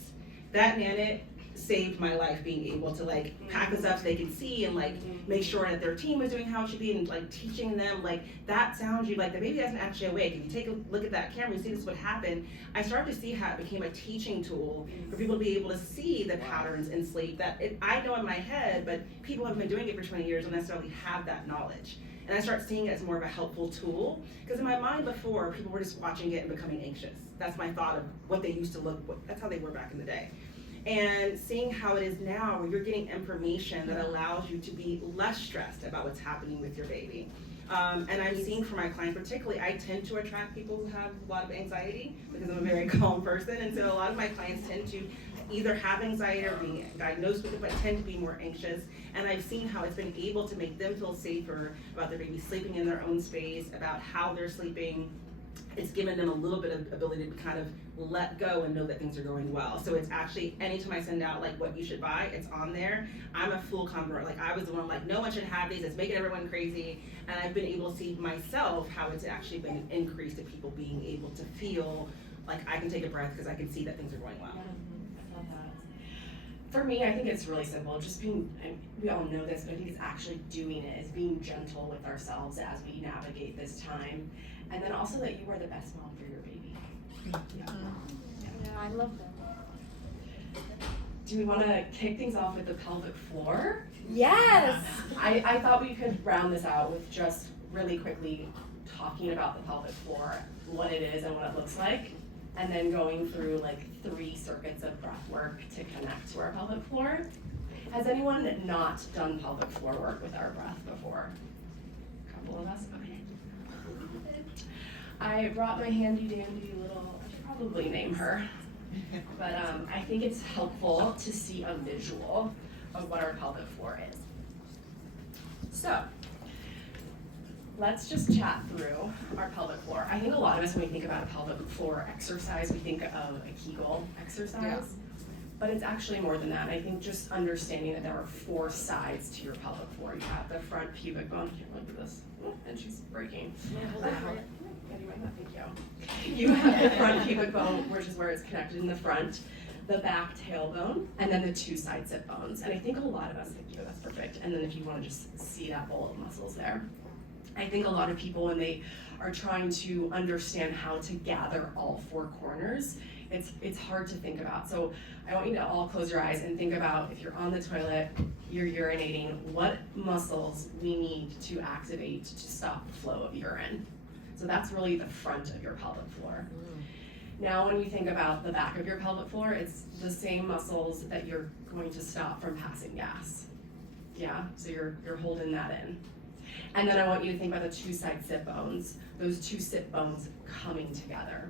That Nanit saved my life, being able to like pack us up so they could see and like make sure that their team was doing how it should be, and like teaching them, like that sounds, you like the baby isn't actually awake. If you take a look at that camera, you see this is what happened. I started to see how it became a teaching tool for people to be able to see the patterns in sleep that I know in my head, but people have been doing it for 20 years don't necessarily have that knowledge. And I start seeing it as more of a helpful tool, because in my mind before, people were just watching it and becoming anxious. That's my thought of what they used to look, that's how they were back in the day. And seeing how it is now, where you're getting information that allows you to be less stressed about what's happening with your baby. And I'm seeing for my client particularly, I tend to attract people who have a lot of anxiety because I'm a very calm person. And so a lot of my clients tend to either have anxiety or being diagnosed with it, but tend to be more anxious. And I've seen how it's been able to make them feel safer about their baby sleeping in their own space, about how they're sleeping. It's given them a little bit of ability to kind of let go and know that things are going well. So it's actually, anytime I send out like what you should buy, it's on there. I'm a full convert. Like, I was the one like, no one should have these, it's making everyone crazy. And I've been able to see myself how it's actually been an increase to people being able to feel like I can take a breath because I can see that things are going well. I love that. For me, I think it's really simple. Just being, we all know this, but I think it's actually doing it, is being gentle with ourselves as we navigate this time. And then also that you are the best mom for your baby. Yeah. Yeah, I love that. Do we want to kick things off with the pelvic floor? Yes. I thought we could round this out with just really quickly talking about the pelvic floor, what it is and what it looks like, and then going through like 3 circuits of breath work to connect to our pelvic floor. Has anyone not done pelvic floor work with our breath before? A couple of us? Okay. I brought my handy dandy little, I should probably name her, but I think it's helpful to see a visual of what our pelvic floor is. So, let's just chat through our pelvic floor. I think a lot of us, when we think about a pelvic floor exercise, we think of a Kegel exercise, but it's actually more than that. I think just understanding that there are 4 sides to your pelvic floor. You have the front pubic bone, here, look at this, and she's breaking. Thank you. You have the front pubic bone, which is where it's connected in the front, the back tailbone, and then the 2 side sit bones. And I think a lot of us think, that's perfect. And then if you want to just see that bowl of muscles there. I think a lot of people, when they are trying to understand how to gather all 4 corners, it's hard to think about. So I want you to all close your eyes and think about, if you're on the toilet, you're urinating, what muscles we need to activate to stop the flow of urine. So that's really the front of your pelvic floor. Now when you think about the back of your pelvic floor, it's the same muscles that you're going to stop from passing gas. Yeah, so you're holding that in. And then I want you to think about the 2 side sit bones, those 2 sit bones coming together.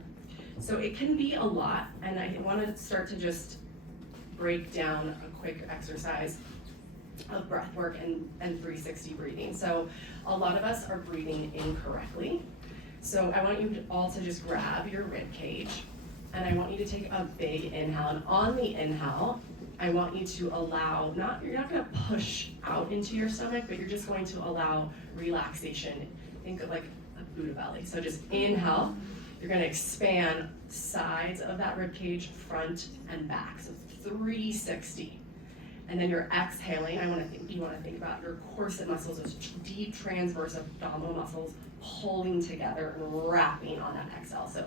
So it can be a lot, and I want to start to just break down a quick exercise of breath work and 360 breathing. So a lot of us are breathing incorrectly. So I want you all to just grab your rib cage, and I want you to take a big inhale. And on the inhale, I want you to allow, you're not gonna push out into your stomach, but you're just going to allow relaxation. Think of like a Buddha belly. So just inhale, you're gonna expand sides of that rib cage, front and back. So 360. And then you're exhaling, you wanna think about your corset muscles, those deep transverse abdominal muscles pulling together and wrapping on that exhale. So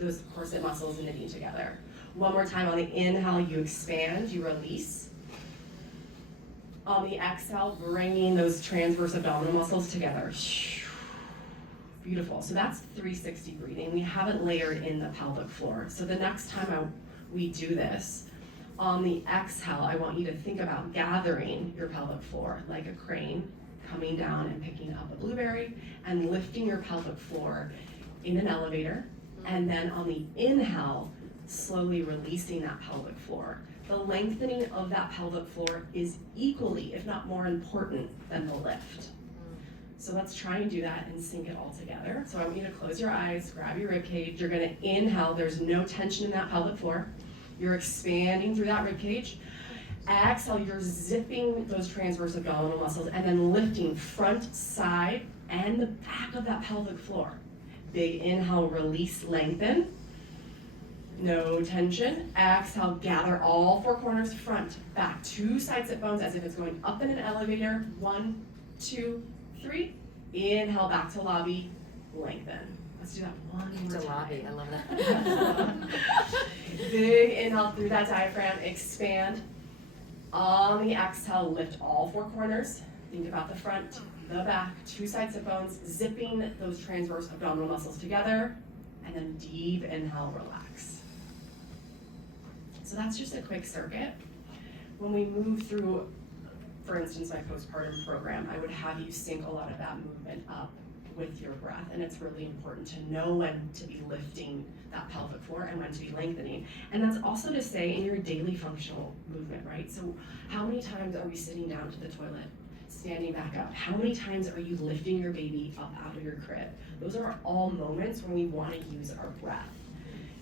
those corset muscles knitting together. One more time on the inhale, you expand, you release. On the exhale, bringing those transverse abdominal muscles together. Beautiful. So that's 360 breathing. We haven't layered in the pelvic floor. So the next time we do this, on the exhale, I want you to think about gathering your pelvic floor like a crane, coming down and picking up a blueberry, and lifting your pelvic floor in an elevator. And then on the inhale, slowly releasing that pelvic floor. The lengthening of that pelvic floor is equally, if not more important than the lift. So let's try and do that and sync it all together. So I want you to close your eyes, grab your rib cage. You're gonna inhale, there's no tension in that pelvic floor. You're expanding through that rib cage. Exhale, you're zipping those transverse abdominal muscles and then lifting front, side, and the back of that pelvic floor. Big inhale, release, lengthen. No tension. Exhale, gather all four corners, front, back, two side sit bones as if it's going up in an elevator. 1, 2, 3. Inhale, back to lobby, lengthen. Let's do that one more time. Lobby, I love that. Big inhale through that diaphragm, expand. On the exhale, lift all four corners. Think about the front, the back, two side sit bones, zipping those transverse abdominal muscles together, and then deep inhale, relax. So that's just a quick circuit. When we move through, for instance, my postpartum program, I would have you sync a lot of that movement up with your breath, and it's really important to know when to be lifting that pelvic floor and when to be lengthening. And that's also to say in your daily functional movement, right? So how many times are we sitting down to the toilet, standing back up? How many times are you lifting your baby up out of your crib? Those are all moments when we want to use our breath.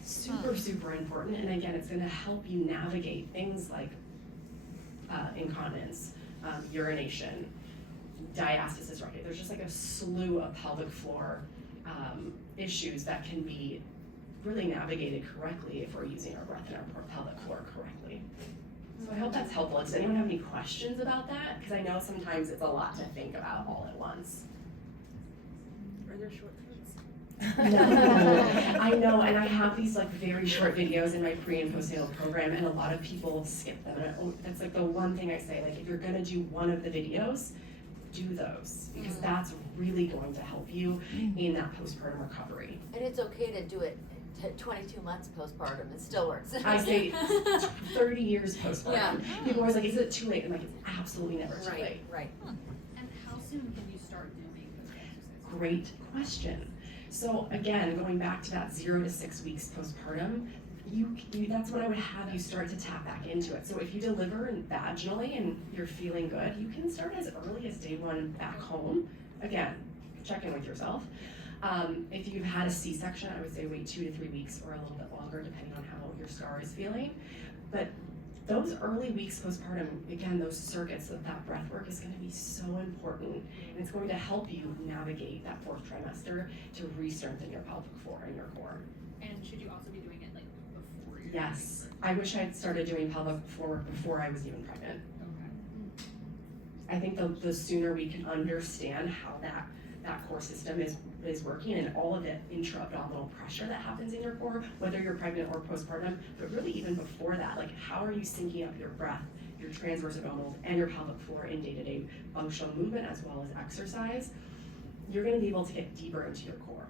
Super, super important. And again, it's going to help you navigate things like incontinence, urination, diastasis, right? There's just like a slew of pelvic floor issues that can be really navigated correctly if we're using our breath and our pelvic floor correctly. So I hope that's helpful. Does anyone have any questions about that? Because I know sometimes it's a lot to think about all at once. Are there shortcuts? I know, and I have these like very short videos in my pre and postnatal program, and a lot of people skip them. And that's like the one thing I say, like if you're gonna do one of the videos, do those, because that's really going to help you in that postpartum recovery. And it's okay to do it 22 months postpartum, it still works. I say 30 years postpartum. Yeah. People are always like, is it too late? I'm like, it's absolutely never too late. Right. And how soon can you start doing those exercises? Great question. So again, going back to that 0 to 6 weeks postpartum, you that's when I would have you start to tap back into it. So if you deliver vaginally and you're feeling good, you can start as early as day 1 back home. Again, check in with yourself. If you've had a C-section, I would say wait 2 to 3 weeks or a little bit longer, depending on how your scar is feeling. But those early weeks postpartum, again, those circuits of that breath work is going to be so important, and it's going to help you navigate that 4th trimester to re-strengthen your pelvic floor and your core. And should you also be doing it like before you're Yes, I wish I'd started doing pelvic floor work before I was even pregnant. Okay. I think the sooner we can understand how that core system is working and all of the intra-abdominal pressure that happens in your core, whether you're pregnant or postpartum, but really even before that, like how are you syncing up your breath, your transverse abdominals, and your pelvic floor in day-to-day functional movement as well as exercise, you're gonna be able to get deeper into your core.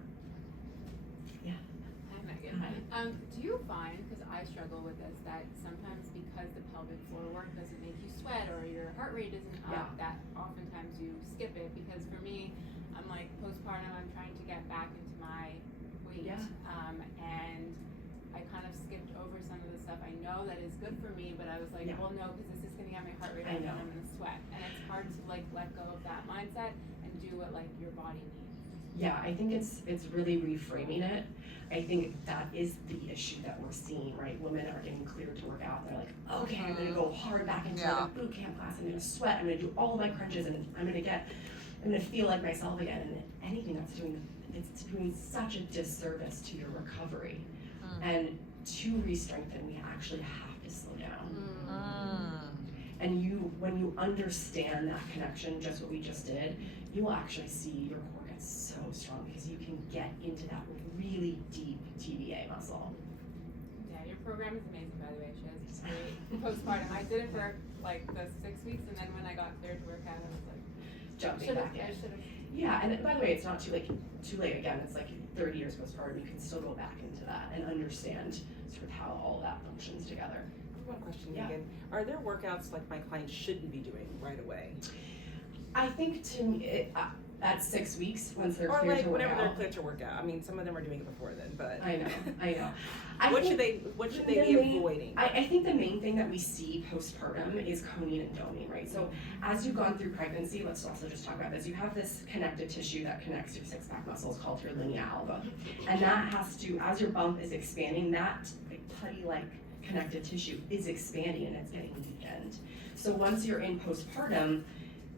Hi, Megan. Hi. Do you find, because I struggle with this, that sometimes because the pelvic floor work doesn't make you sweat or your heart rate isn't up, that oftentimes you skip it? Because for me, I'm like postpartum, I'm trying to get back into my weight, and I kind of skipped over some of the stuff I know that is good for me, but I was like, well, no, because this is going to get my heart rate up and I'm going to sweat, and it's hard to like let go of that mindset and do what like your body needs. Yeah, I think it's really reframing it. I think that is the issue that we're seeing, right? Women are getting cleared to work out. They're like, okay, I'm gonna go hard back into like a boot camp class. I'm gonna sweat. I'm gonna do all of my crunches, and I'm gonna feel like myself again. And anything it's doing such a disservice to your recovery. And to re-strengthen, we actually have to slow down. And when you understand that connection, just what we just did, you will actually see your core get so strong because you can get into that really deep TVA muscle. Yeah, your program is amazing, by the way. She has great postpartum. I did it for like the 6 weeks, and then when I got cleared to work out, I was like, Jumping back in. Yeah, and by the way, it's not too late again. It's like 30 years postpartum. You can still go back into that and understand sort of how all that functions together. One question, Yeah. Megan. Are there workouts like my clients shouldn't be doing right away? I think to me, at 6 weeks, once they're Or cleared like to work whenever they're out. cleared to work out. I mean, some of them are doing it before then, but. I know. What should they be avoiding? I think the main thing that we see postpartum is coning and doming, right? So as you've gone through pregnancy, let's also just talk about this. You have this connective tissue that connects your six-pack muscles called your linea alba. And that has to, as your bump is expanding, that like putty-like connective tissue is expanding and it's getting weakened. So once you're in postpartum,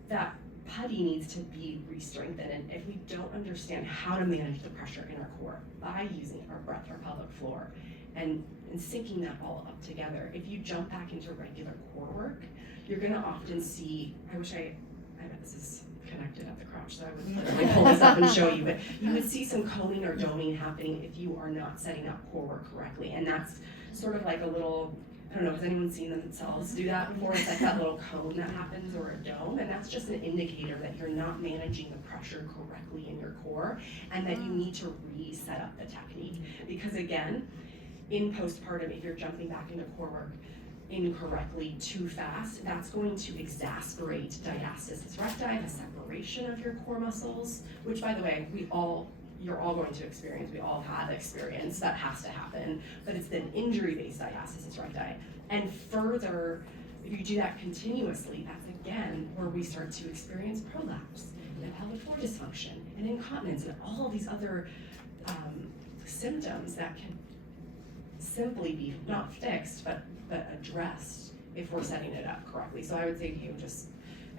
that putty needs to be re-strengthened, and if we don't understand how to manage the pressure in our core by using our breath, our pelvic floor, and syncing that all up together, if you jump back into regular core work, you're gonna often see, I bet this is connected at the crotch, so I would literally pull this up and show you, but you would see some coning or doming happening if you are not setting up core work correctly, and that's sort of like a little, I don't know, has anyone seen themselves do that before? It's like that little cone that happens or a dome, and that's just an indicator that you're not managing the pressure correctly in your core and that you need to reset up the technique. Because again, in postpartum, if you're jumping back into core work incorrectly too fast, that's going to exacerbate diastasis recti, the separation of your core muscles, which by the way, you're all going to experience, we all have experience, that has to happen, but it's an injury-based diastasis recti. And further, if you do that continuously, that's again where we start to experience prolapse, and pelvic floor dysfunction, and incontinence, and all of these other symptoms that can simply be not fixed, but addressed if we're setting it up correctly. So I would say to you,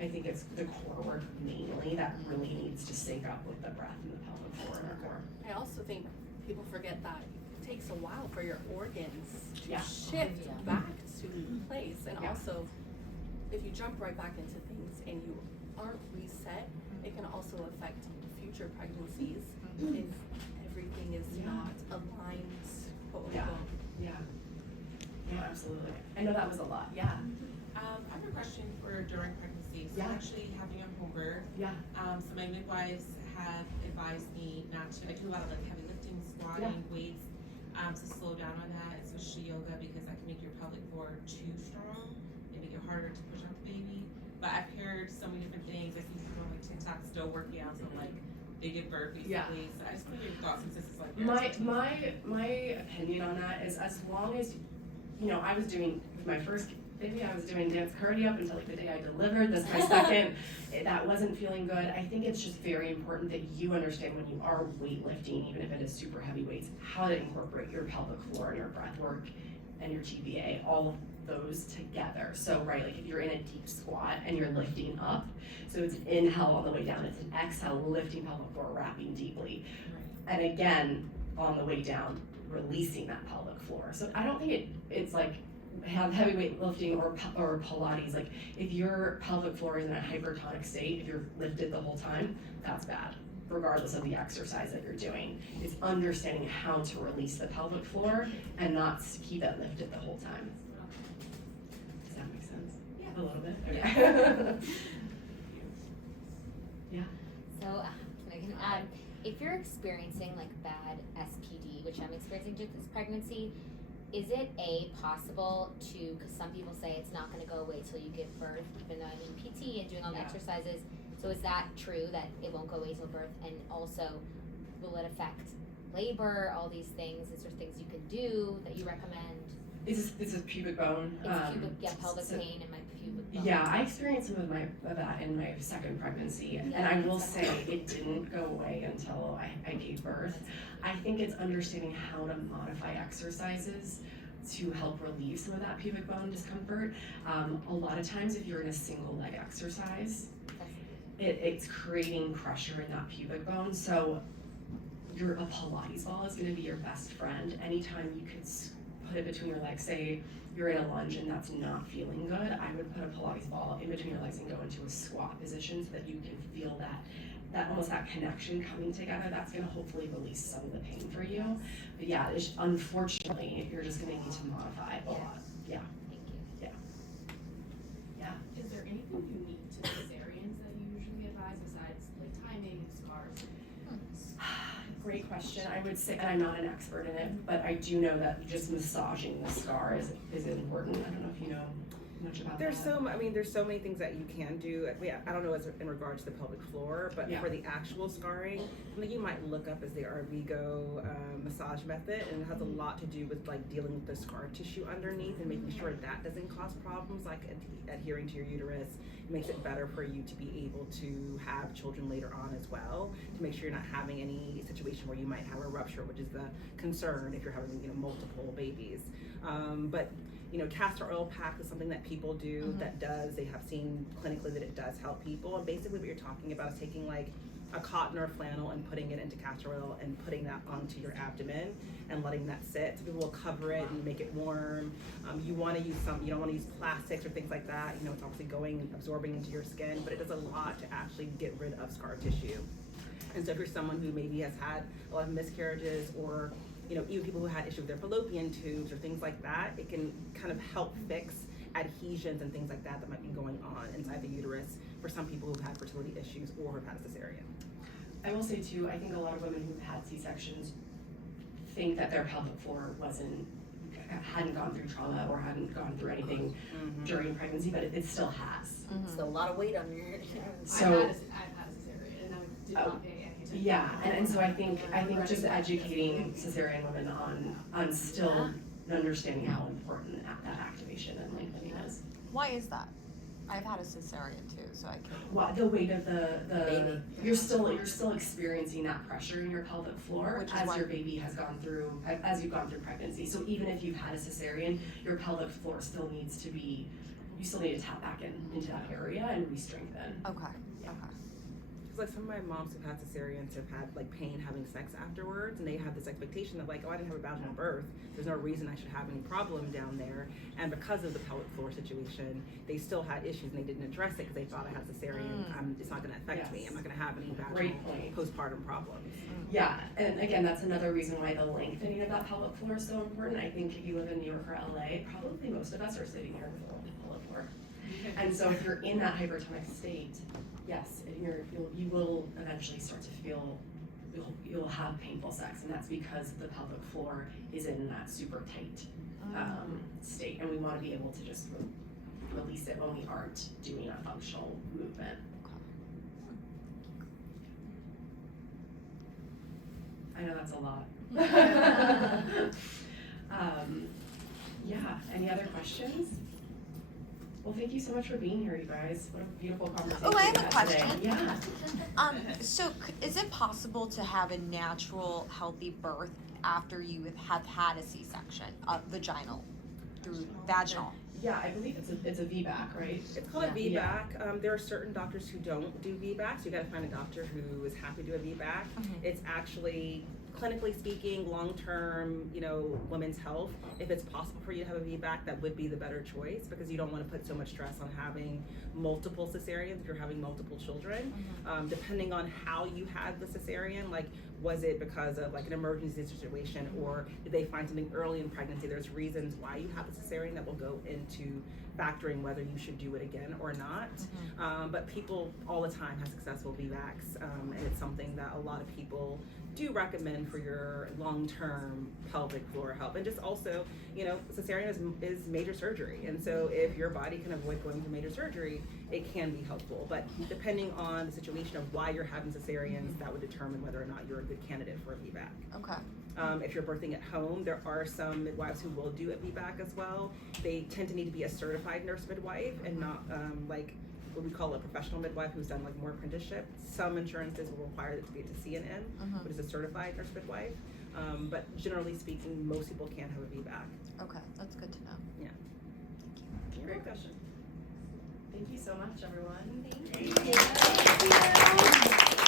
I think it's the core work mainly that really needs to sync up with the breath and the pelvic floor in our core. I also think people forget that it takes a while for your organs to Yeah. shift back to place. And also, if you jump right back into things and you aren't reset, it can also affect future pregnancies if everything is not aligned, quote unquote. Yeah, absolutely. I know that was a lot. Yeah. I have a question for during pregnancy. So Yeah. I'm actually having a home birth. Yeah. So my midwives have advised me not to. I do a lot of like heavy lifting, squatting, weights, to slow down on that, especially yoga, because that can make your pelvic floor too strong and make it harder to push out the baby. But I've heard so many different things. I see people on like TikTok still working out some like they give birth basically. Yeah. So I just want to get your thoughts since this is like My opinion on that is, as long as, I was doing, with my first baby, I was doing dance cardio up until like the day I delivered. This my second. That wasn't feeling good. I think it's just very important that you understand when you are weightlifting, even if it is super heavy weights, how to incorporate your pelvic floor and your breath work and your TVA, all of those together. So right, like if you're in a deep squat and you're lifting up, so it's an inhale on the way down, it's an exhale, lifting pelvic floor, wrapping deeply. And again, on the way down, releasing that pelvic floor. So I don't think it's like have heavyweight lifting or Pilates. Like if your pelvic floor is in a hypertonic state, if you're lifted the whole time, that's bad, regardless of the exercise that you're doing. It's understanding how to release the pelvic floor and not keep it lifted the whole time. Does that make sense? Yeah. A little bit? Okay. Yeah. So, Megan, if you're experiencing like bad SPD, which I'm experiencing just this pregnancy, is it possible to, because some people say it's not going to go away till you give birth, even though I'm in PT and doing all the exercises, so is that true that it won't go away till birth? And also, will it affect labor, all these things? Is there things you can do that you recommend? This is pubic bone. It's pelvic pain in my pubic bone? Yeah, I experienced some of that in my second pregnancy, and I will say it didn't go away until I gave birth. I think it's understanding how to modify exercises to help relieve some of that pubic bone discomfort. A lot of times if you're in a single leg exercise, it's creating pressure in that pubic bone. So a Pilates ball is gonna be your best friend. Anytime you could put it between your legs, say you're in a lunge and that's not feeling good, I would put a Pilates ball in between your legs and go into a squat position so that you can feel that almost that connection coming together. That's gonna hopefully release some of the pain for you. But yeah, unfortunately, you're just gonna need to modify a lot. Yeah. Thank you. Is there anything unique to cesareans that you usually advise besides like timing, scars? Great question. I would say, and I'm not an expert in it, but I do know that just massaging the scar is important. I don't know if you know much about There's that. there's so many things that you can do. I don't know as in regards to the pelvic floor, but Yeah. for the actual scarring, something you might look up is the Arvigo massage method, and it has a lot to do with like dealing with the scar tissue underneath and making sure that doesn't cause problems like adhering to your uterus. It makes it better for you to be able to have children later on as well, to make sure you're not having any situation where you might have a rupture, which is the concern if you're having multiple babies. But castor oil pack is something that people do they have seen clinically that it does help people. And basically what you're talking about is taking like a cotton or flannel and putting it into castor oil and putting that onto your abdomen and letting that sit. So people will cover it and make it warm. You don't want to use plastics or things like that. It's obviously going and absorbing into your skin, but it does a lot to actually get rid of scar tissue. And so if you're someone who maybe has had a lot of miscarriages or even people who had issues with their fallopian tubes or things like that, it can kind of help fix adhesions and things like that might be going on inside the uterus for some people who've had fertility issues or who've had a cesarean. I will say too, I think a lot of women who've had C-sections think that their pelvic floor hadn't gone through trauma or hadn't gone through anything during pregnancy, but it still has. Still a lot of weight on your So I've had a cesarean and I did not pay any attention. yeah, and so I think just educating cesarean women on still understanding how important that activation and lengthening is. Why is that? I've had a cesarean too, so I can. Well, the weight of the baby. you're still experiencing that pressure in your pelvic floor Which is as why- your baby has gone through as you've gone through pregnancy. So even if you've had a cesarean, your pelvic floor still needs to be. You still need to tap back into that area and re-strengthen. Okay. Yeah. Okay. Like some of my moms who've had cesareans have had like pain having sex afterwards, and they have this expectation of like, oh, I didn't have a vaginal birth, there's no reason I should have any problem down there. And because of the pelvic floor situation, they still had issues and they didn't address it because they thought I had a cesarean. It's not going to affect me. Yes. I'm not going to have any Great vaginal point. postpartum problems. Yeah, and again, that's another reason why the lengthening of that pelvic floor is so important. I think if you live in New York or LA, probably most of us are sitting here with a little pelvic floor. And so if you're in that hypertonic state, yes, you will eventually start to feel, you'll have painful sex, and that's because the pelvic floor is in that super tight state, and we want to be able to just release it when we aren't doing a functional movement. I know that's a lot. Yeah, any other questions? Well, thank you so much for being here, you guys. What a beautiful conversation. Oh, I have we a had question. Today. Yeah. So is it possible to have a natural, healthy birth after you have had a C-section, vaginal, through vaginal? Yeah, I believe it's a VBAC, right? It's called a VBAC. Yeah. There are certain doctors who don't do VBACs. You got to find a doctor who is happy to do a VBAC. It's actually, clinically speaking, long-term, women's health. If it's possible for you to have a VBAC, that would be the better choice because you don't want to put so much stress on having multiple cesareans if you're having multiple children. Depending on how you had the cesarean, like was it because of like an emergency situation or did they find something early in pregnancy? There's reasons why you have a cesarean that will go into factoring whether you should do it again or not. But people all the time have successful VBACs, and it's something that a lot of people do recommend for your long-term pelvic floor health. And just also, cesarean is major surgery. And so if your body can avoid going through major surgery, it can be helpful. But depending on the situation of why you're having cesareans, that would determine whether or not you're a good candidate for a VBAC. Okay. If you're birthing at home, there are some midwives who will do a VBAC as well. They tend to need to be a certified nurse midwife and not like what we call a professional midwife who's done like more apprenticeship. Some insurances will require it to be a CNN, which is a certified nurse midwife. But generally speaking, most people can have a VBAC. Okay, that's good to know. Yeah. Thank you. Great question. Thank you so much, everyone. Thank you.